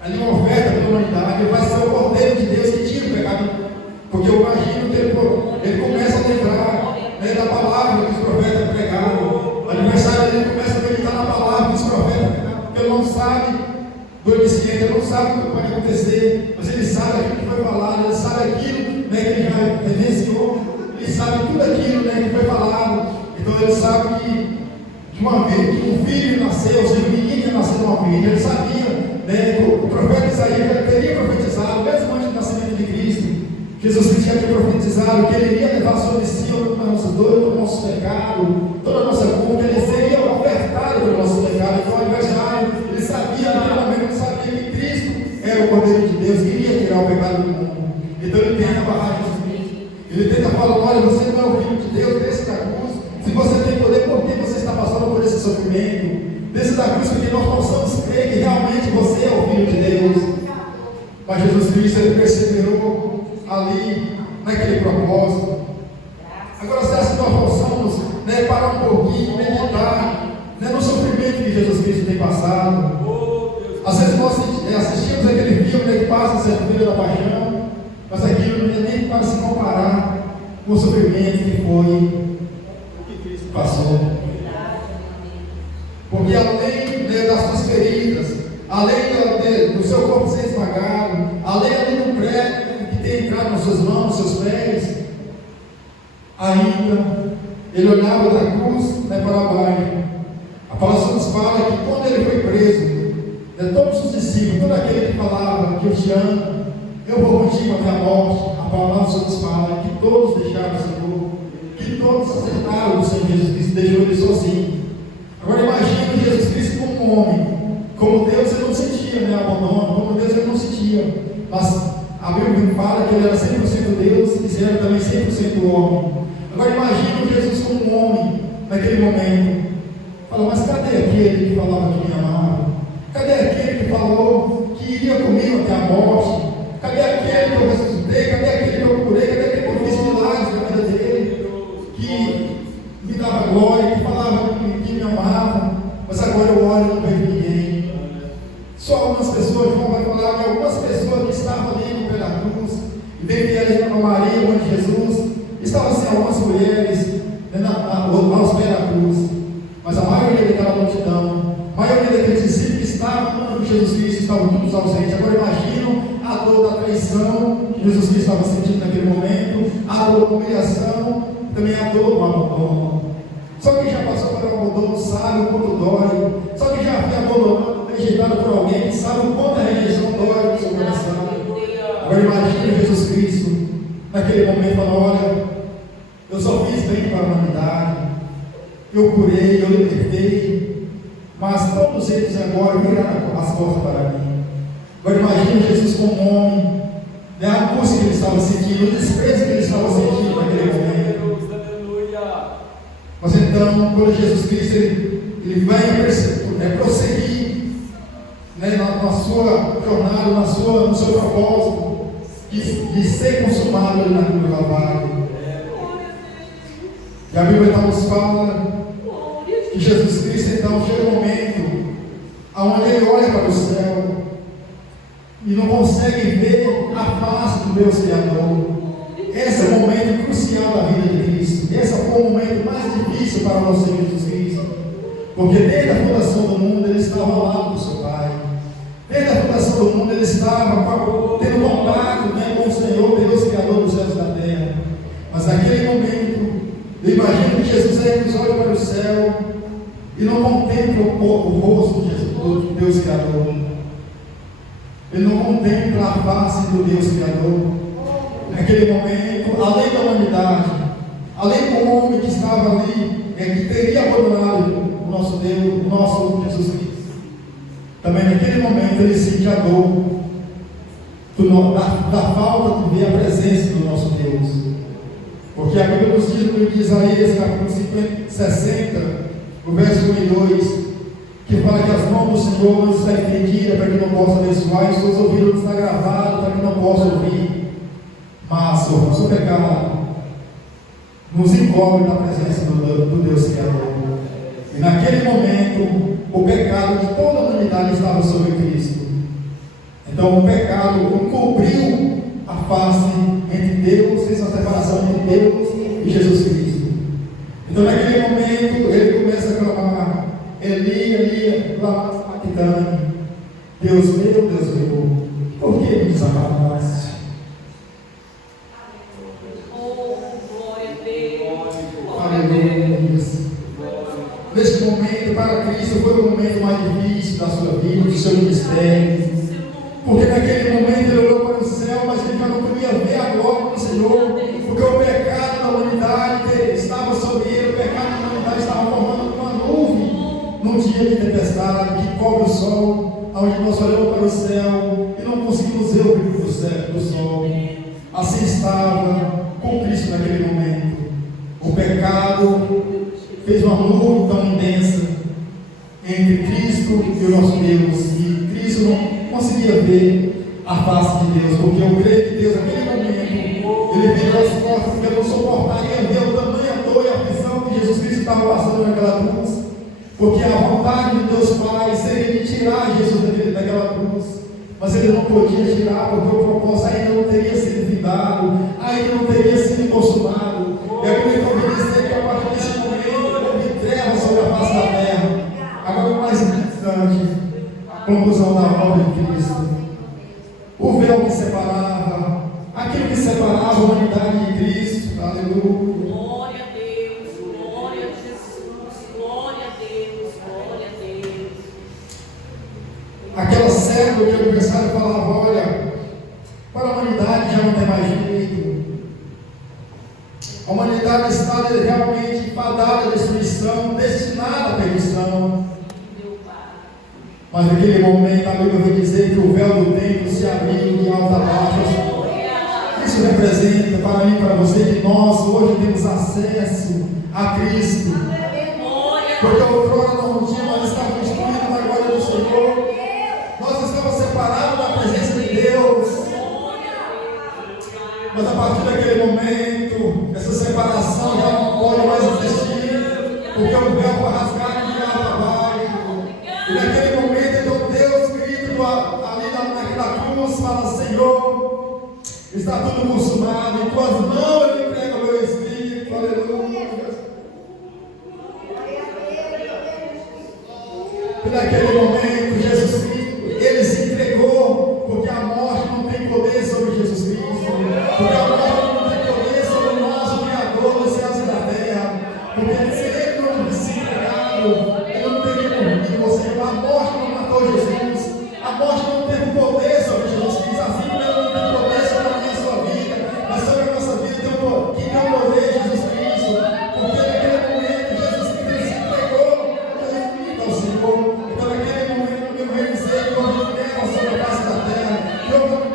ali uma oferta para a humanidade, ele vai ser o Cordeiro de Deus que tira o pecado. Porque eu imagino que ele começa a lembrar da palavra palavra que os profetas pregaram. O aniversário dele começa a meditar na palavra que os profetas pregaram, porque ele não sabe do onisciente, ele não sabe o que pode acontecer, mas ele sabe aquilo que foi falado, ele sabe aquilo, né, que ele já vivenciou, ele sabe tudo aquilo, né, que foi falado. Então ele sabe que de uma vez que um filho nasceu, ou seja, um menino ia nascer de uma filha, ele sabia, né, que o profeta Isaías já teria profetizado, mesmo antes do nascimento de Cristo. Jesus Cristo já tinha profetizado que ele iria levar sobre si toda a nossa dor, todo o nosso pecado, toda a nossa culpa, ele seria ofertado pelo nosso pecado. Então, ao aniversário, ele sabia, naquele momento, ele sabia que Cristo era o Cordeiro de Deus, que iria tirar o pecado do mundo. Então, ele tenta barrar Jesus Cristo. Ele tenta falar: olha, você não é o Filho de Deus, desce da cruz. Se você tem poder, por que você está passando por esse sofrimento? Desce da cruz, porque nós possamos crer que realmente você é o Filho de Deus. Mas Jesus Cristo, ele perseverou ali, naquele propósito. Agora, se assim nós possamos, né, parar um pouquinho, meditar, né, no sofrimento que Jesus Cristo tem passado. Às vezes nós assistimos aquele filme, né, que passa Sexta-feira da Paixão, mas aquilo não é nem para se comparar com o sofrimento que foi, que Cristo passou. Porque além, né, das suas feridas, além do seu corpo ser esmagado, além do prego que tem entrado nas suas mãos, nos seus pés, ainda ele olhava da cruz, né, para baixo. A palavra nos fala que quando ele foi preso, né, todos os discípulos, todo aquele que falava que eu te amo, eu vou contigo até a morte, a palavra nos fala que todos deixaram o Senhor, que todos aceitaram o Senhor Jesus Cristo, deixou ele sozinho. Agora imagine Jesus Cristo como um homem. Como Deus ele não sentia, né, abandono, como Deus ele não sentia. Mas a Bíblia fala que ele era 100% Deus e ele era também 100% homem. Agora imagine Jesus como um homem naquele momento. Fala: mas cadê aquele que falava que me amava? Cadê aquele que falou que iria comigo até a morte? Cadê aquele que eu ressuscitei? Cadê aquele que eu curei? Cadê aquele que eu fiz milagres na vida dele? Que me dava glória, que falava que me amava. Mas agora eu olho e não vejo ninguém. Só algumas pessoas, João vai falar que algumas pessoas que estavam ali pela cruz, e dentre elas a Maria, mãe de Jesus, estavam assim algumas mulheres, né, aos pés da cruz. Mas a maioria daquela multidão, a maioria daqueles discípulos que estavam com Jesus Cristo, estavam todos ausentes. Agora imaginam a dor da traição que Jesus Cristo estava sentindo naquele momento, a dor da humilhação, também a dor do abandono. Só quem já passou por um abandono sabe o quanto dói. Só quem já foi abandonado, rejeitado por alguém, sabe o quanto a rejeição dói no seu coração. Agora imagine Jesus Cristo naquele momento falando: olha, eu só fiz bem para a humanidade, eu curei, eu libertei, mas todos eles agora viraram as costas para mim. Agora imagine Jesus como um homem, né, a angústia que ele estava sentindo, o desprezo que ele estava sentindo naquele momento. Mas então, quando Jesus Cristo ele vai prosseguir, né, na sua jornada, no seu propósito de ser consumado ali na cruz do Calvário. E a Bíblia então nos fala que Jesus Cristo então chega um momento onde ele olha para o céu e não consegue ver a face do Deus Criador. Esse é o momento crucial da vida de Cristo. Esse foi o momento mais difícil para o nosso Senhor Jesus Cristo. Porque desde a fundação do mundo ele estava ao lado do seu Pai. Desde a fundação do mundo ele estava tendo contato, né, com o Senhor, Deus Criador dos céus e da terra. Mas naquele momento, eu imagino que Jesus ainda olha para o céu e não contempla o rosto de Jesus, do Deus Criador. Ele não contempla a face do Deus Criador. Naquele momento, além da humanidade, além do homem que estava ali, que teria abandonado o nosso Deus, o nosso Jesus Cristo, também naquele momento ele sente a dor da falta de ver a presença do nosso Deus. Porque a Bíblia nos diz no livro de Isaías, capítulo 60, o verso 1 e 2, que fala que as mãos do Senhor não estão entendidas para que não possa abençoar, e os seus ouvidos não estão gravados para que não possa ouvir. Mas o nosso pecado nos envolve na presença do Deus Criador. E naquele momento, o pecado de toda a humanidade estava sobre Cristo. Então o pecado encobriu a face entre Deus, essa separação entre Deus e Jesus Cristo. Então naquele naquele momento ele começa a clamar: Eli, Eli, lama sabachthani. Deus meu, por que me desamparaste? Glória a Deus. Aleluia. Neste momento, para Cristo, foi o momento mais difícil da sua vida, do seu ministério. Porque naquele momento ele olhou para o céu, mas ele já não podia ver a glória do Senhor. Porque o pecado da humanidade estava sobre ele, o pecado da humanidade estava formando uma nuvem num dia de tempestade que cobre o sol, onde nós olhamos para o céu e não conseguimos ver o brilho do sol. Assim estava com Cristo naquele momento. O pecado fez uma nuvem tão intensa entre Cristo e o nosso Deus, e Cristo não conseguia ver a face de Deus, porque eu creio que Deus, naquele momento, ele virou as costas, porque eu não suportaria ver o tamanho, a dor e a aflição que Jesus Cristo estava passando naquela cruz, porque a vontade de Deus Pai seria de tirar Jesus daquela cruz, mas ele não podia tirar, porque o propósito ainda não teria sido findado, ainda não teria sido consumado. E a Bíblia vai dizer que a partir desse momento houve trevas sobre a face da terra. Agora, o mais interessante, a conclusão da obra de Cristo. O véu que separava, aquilo que separava a humanidade de Cristo. Aleluia. Glória a Deus, glória a Jesus, glória a Deus, glória a Deus. Aquela célula que o adversário falava: olha, para a humanidade já não tem mais jeito. A humanidade está realmente fadada à destruição, destinada à perdição. Mas naquele momento a Bíblia vai dizer que o véu do templo se abriu de alta a baixo. Isso representa para mim e para você que nós hoje temos acesso a Cristo. Porque outrora não tinha, nós estávamos destruídos na glória do Senhor. Nós estávamos separados da presença de Deus. Mas a partir daquele momento, essa separação já não pode mais existir, porque o véu foi rasgado de alto a baixo. E naquele momento, então Deus grita ali naquela cruz, fala: Senhor, está tudo consumado, em tuas mãos eu entrego o meu espírito. Aleluia. E naquele momento, Jesus Cristo, ele se entregou, porque a morte não tem poder sobre Jesus Cristo. Porque a morte não tem poder sobre o nosso Criador dos céus e da terra. Porque se ele não tivesse se entregado, ele não teria morrido. Ou seja, a morte não matou Jesus. A morte não teve poder sobre Jesus Cristo. Assim como ela não tem poder sobre a minha sua vida, mas sobre a nossa vida tem o poder de Jesus Cristo. Porque naquele momento Jesus Cristo se entregou ao Senhor. Então naquele momento eu vai dizer que houve guerra sobre a face da terra, que houve um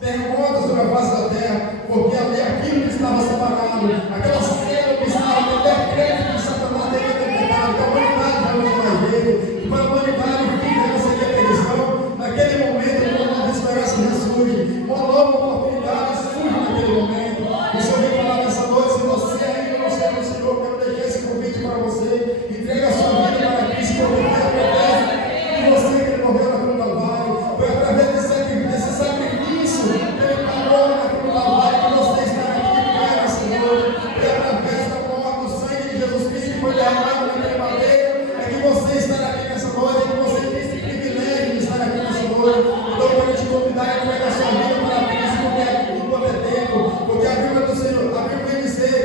terremoto sobre a face da terra, porque ali aquilo que estava separado, aquela célula que estava no decreto que Satanás teria decretado, que a humanidade já não tinha mais jeito, e para a humanidade viva não seria perdição. Naquele momento uma nova esperança ressurge, uma nova oportunidade surge naquele momento. E se eu vim falar nessa noite, se você ainda não serve o Senhor, quero deixar esse convite para você: entrega a sua vida para Cristo, porque é através de você que ele morreu na cruz do Calvário, foi através desse sacrifício que ele pagou na cruz do Calvário que você está aqui em pé nessa noite. É através da morte do sangue de Jesus Cristo que foi derramado naquele madeiro, é que você está aqui nessa noite, é que você tem esse privilégio de estar aqui nessa noite. Então eu quero te convidar a entregar a sua vida para Cristo, enquanto é tempo, porque a Bíblia do Senhor, a Bíblia vai dizer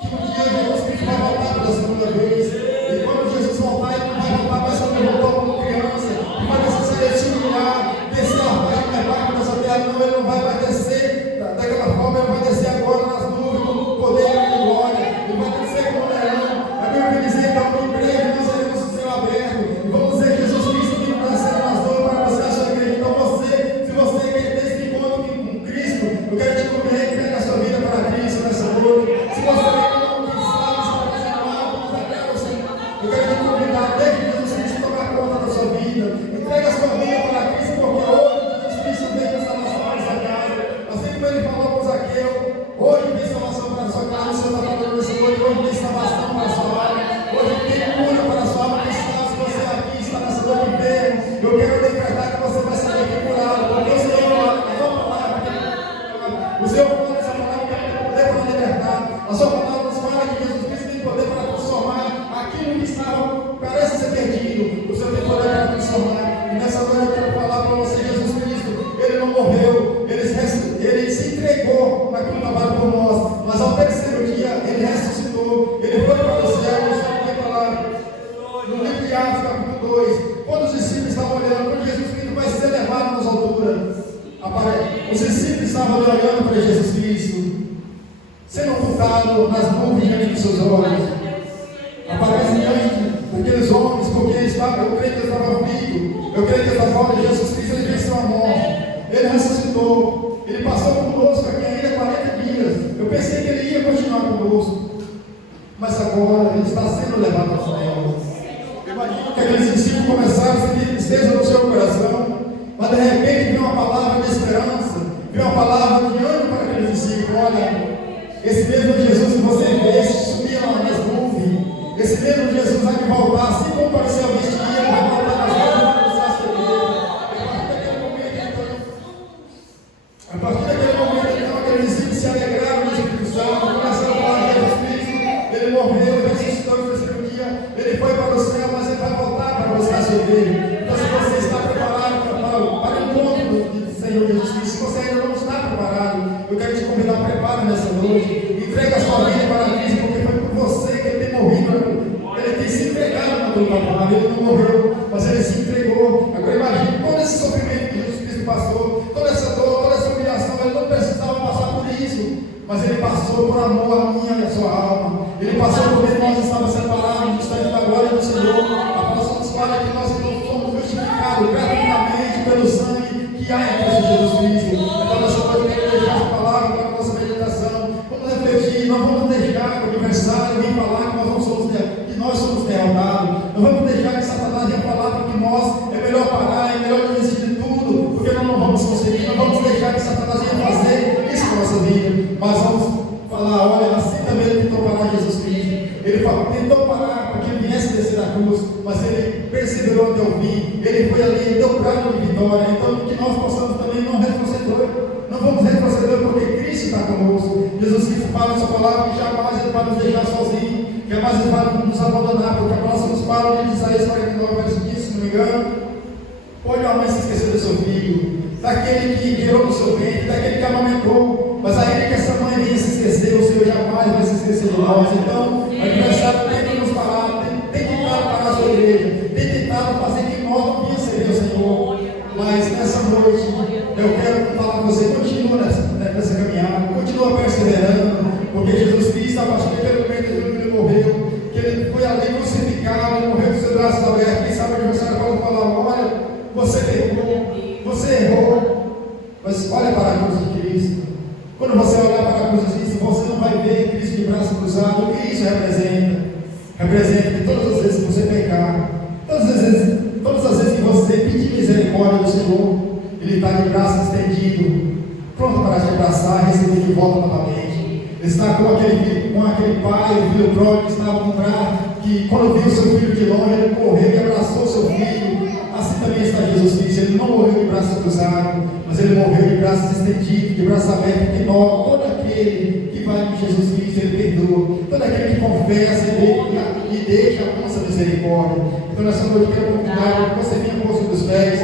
que um dia Jesus Cristo vai voltar pela segunda vez. E quando Jesus voltar, ele não vai voltar mais como ele voltou como criança, não vai necessariamente se humilhar, descer a parte mais baixa dessa terra, não, ele não vai mais descer daquela forma, ele vai descer agora nas nuvens, com poder e glória, ele vai descer como leão. A Bíblia manifestado nas nuvens diante dos seus olhos. Aparece diante daqueles homens, porque eu creio que ele estava aflito. Eu creio que essa volta de Jesus Cristo, ele venceu a morte. Ele ressuscitou. Ele passou conosco aqui ainda 40 dias. Eu pensei que ele ia continuar conosco. Mas agora ele está sendo levado ao céu. Imagina que aqueles discípulos começaram a sentir tristeza no seu coração. Mas de repente veio uma palavra de esperança. Veio uma palavra de ânimo para aqueles discípulos. Olha, esse mesmo Jesus que você vê subir lá nas nuvens. Esse mesmo Jesus vai voltar, assim como apareceu a vez dia, vai voltar nas nuvens para buscar a sua igreja. A partir daquele momento, então, aqueles discípulos se alegraram no Espírito Santo, começaram a falar de Jesus Cristo. Ele morreu, ele ressuscitou no terceiro dia, ele foi para o céu, mas ele vai voltar para buscar a sua igreja. Então, se você está preparado para o encontro do Senhor Jesus Cristo, se você ainda não está preparado, eu quero te convidar a preparar nessa noite. Entrega a sua vida para Cristo, porque foi por você que ele tem morrido. Ele tem se entregado na tua palavra. Ele não morreu, mas ele se entregou. Agora imagine todo esse sofrimento que Jesus Cristo passou, toda essa dor, toda essa humilhação. Ele não precisava passar por isso, mas ele passou por amor à minha e à sua alma. Ele passou porque nós estávamos separados, distantes da glória do Senhor. A palavra nos fala que nós não somos justificados gratuitamente pelo sangue que há em Cristo Jesus Cristo. Então nessa noite eu quero deixar a palavra para a nossa meditação. Vamos refletir, não vamos deixar o adversário vir falar que nós somos derrotados. Não vamos deixar que Satanás venha falar que nós é melhor parar, é melhor desistir de tudo, porque nós não vamos conseguir. Não vamos deixar que Satanás venha fazer isso com a nossa vida. Mas vamos falar, olha, assim também ele tentou parar Jesus Cristo. Ele tentou parar para que ele viesse descer da cruz, mas ele perseverou até o fim. Ele foi ali, ele deu prata de vitória. Então que nós possamos também não retroceder. Não vamos retroceder porque Cristo está conosco. Jesus Cristo fala na sua palavra que jamais ele vai nos deixar sozinhos. Jamais ele vai nos abandonar, porque a palavra nos fala de Isaías 49, verso 15, se não me engano. Pode a mãe se esquecer do seu filho, daquele que gerou no seu ventre, daquele que amamentou, mas ainda que essa mãe venha se esquecer, o Senhor jamais vai se esquecer de nós. Então, o adversário tem que nos parar, tem que parar a sua igreja, tem tentado fazer que nós não venhamos servir ao Senhor. Mas nessa noite, eu quero falar com você, continua nessa caminhada, continua perseverando, porque Jesus Cristo, a partir daquele momento que ele morreu, que ele foi ali crucificado, ele morreu com seus braços abertos. Quem sabe o adversário pode falar: olha, você pecou, você errou, mas olha para a cruz de Cristo. Quando você olhar para a cruz de Cristo, você não vai ver Cristo de braço cruzado. O que isso representa? Representa que todas as vezes que você pecar, todas as vezes que você pedir misericórdia do Senhor, Ele está de braço estendido, pronto para te abraçar e receber de volta novamente. Ele está com aquele pai, o filho pródigo que estava com prato, que quando viu seu filho de longe, ele correu e abraçou seu filho. Assim também está Jesus Cristo. Ele não morreu de braço cruzado, mas ele morreu de braços estendidos, de braços abertos, porque nós, todo aquele que vai em Jesus Cristo, ele perdoa. Todo aquele que confessa e deixa a nossa misericórdia. Então nessa noite eu quero convidar que você venha com os dos pés.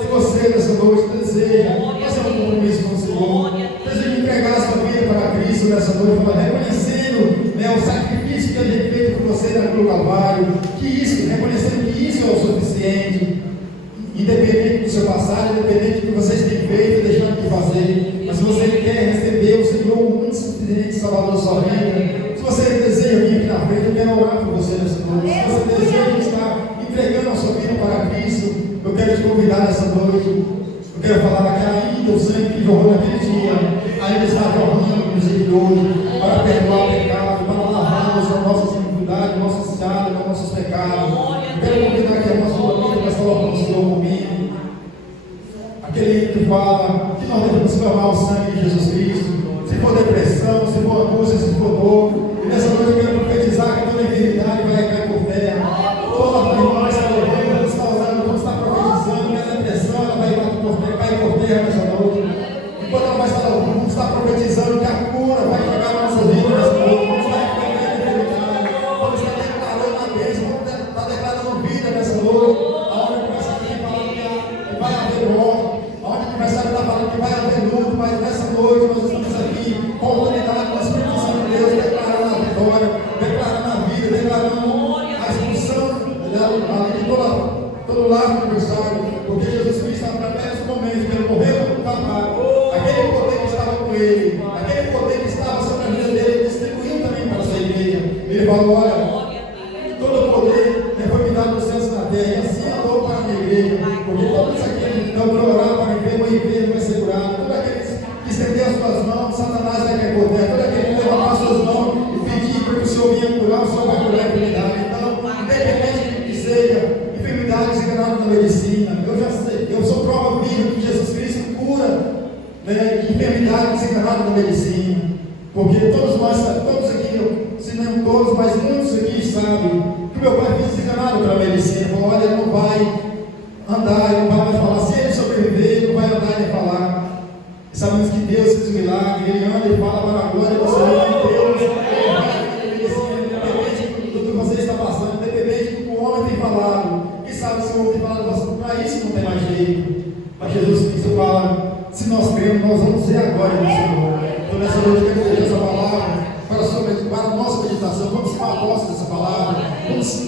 Se você nessa noite deseja fazer um compromisso com o Senhor, deseja entregar a sua vida para Cristo nessa noite, reconhecendo o sacrifício que Ele tem feito por você na cruz do Calvário, reconhecendo que isso é o suficiente, independente do seu passado, independente do que vocês têm feito e deixado de fazer. Mas se você quer receber o Senhor muito suficiente Salvador da sua vida, se você deseja vir aqui na frente, eu quero orar por você nessa noite. Se você deseja estar entregando a sua vida para Cristo, eu quero te convidar nessa noite. Eu quero falar que ainda o sangue que jorrou naquele dia, ainda está jorrando nos dias de hoje, para perdoar o pecado, para lavar-nos as nossas iniquidades, nossas falhas, nossos pecados. Eu quero convidar que a nossa família vai falar com o Senhor comigo. Aquele que fala que nós devemos clamar o sangue de Jesus Cristo, se for depressão, se for angústia, se for dor. E nessa noite eu quero profetizar que toda enfermidade vai cair por terra. Toda a irmã está levando, quando está orando, quando está profetizando, que a depressão ela vai cair por terra nessa noite. Enquanto ela vai estar orando, quando está profetizando que a cura vai chegar na nossa vida nessa noite, quando está repreendendo a enfermidade, quando está declarando a bênção, quando está declarando vida nessa noite, aonde o adversário está falando que vai haver morte, aonde o adversário está falando que vai haver luto, mas nessa noite nós estamos aqui com a autoridade do Espírito Santo de Deus, declarando a vitória, declarando a vida, declarando a expulsão de todo lado do adversário, porque Jesus Cristo, através do momento que ele morreu no Calvário, aquele poder que estava com ele, aquele poder que estava sobre a vida dele, falou: olha, Glória a Deus. todo o poder foi me dado nos céus e na terra, e assim andou para a minha igreja, porque todos aqueles que oraram para me ver, vão me ver, vão me segurar. Todos aqueles que estender as suas mãos, Satanás vai cair por terra. Todo aquele que levantar as suas mãos e pedir para que o Senhor venha curar, o Senhor vai curar a enfermidade. Então, independente do que seja, enfermidade desenganada na medicina, eu já sei, eu sou prova viva que Jesus Cristo cura, né, enfermidade desenganada na medicina. Porque todos nós, todos aqui, se não todos, mas muitos aqui sabem que o meu pai foi desenganado pela medicina. Falou: olha, ele não vai andar, ele não vai mais falar. Se ele sobreviver, ele não vai andar nem falar. E sabemos que Deus fez um milagre, ele anda e fala para a glória do Senhor. Deus, independente do que você está passando, independente do que o homem tem falado. Quem sabe se o homem tem falado para isso não tem mais jeito. Mas Jesus Cristo fala: se nós cremos, nós vamos ser a glória do Senhor. Então, nessa noite, eu quero pedir essa palavra para a nossa meditação. Vamos tomar posse dessa palavra. Vamos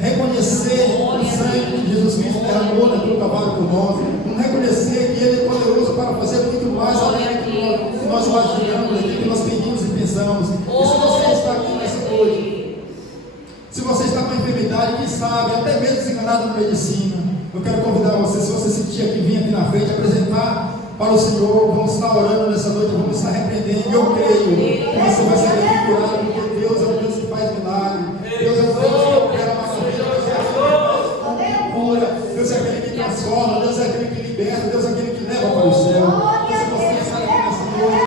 reconhecer o sangue que Jesus Cristo derramou na cruz do Calvário por nós. Vamos reconhecer que Ele é poderoso para fazer muito mais além do que nós imaginamos, do que nós pedimos e pensamos. E se você está aqui nessa noite, se você está com enfermidade, quem sabe, até mesmo desenganado na medicina, eu quero convidar você, se você sentir aqui, vir aqui na frente, apresentar para o Senhor. Vamos estar orando nessa noite, vamos estar repreendendo. Eu creio que você vai ser curado, porque Deus é o Deus que faz milagre. Deus é o Deus que opera maravilha. Deus é aquele que cura. Deus é aquele que transforma. Deus é aquele que liberta. Deus é aquele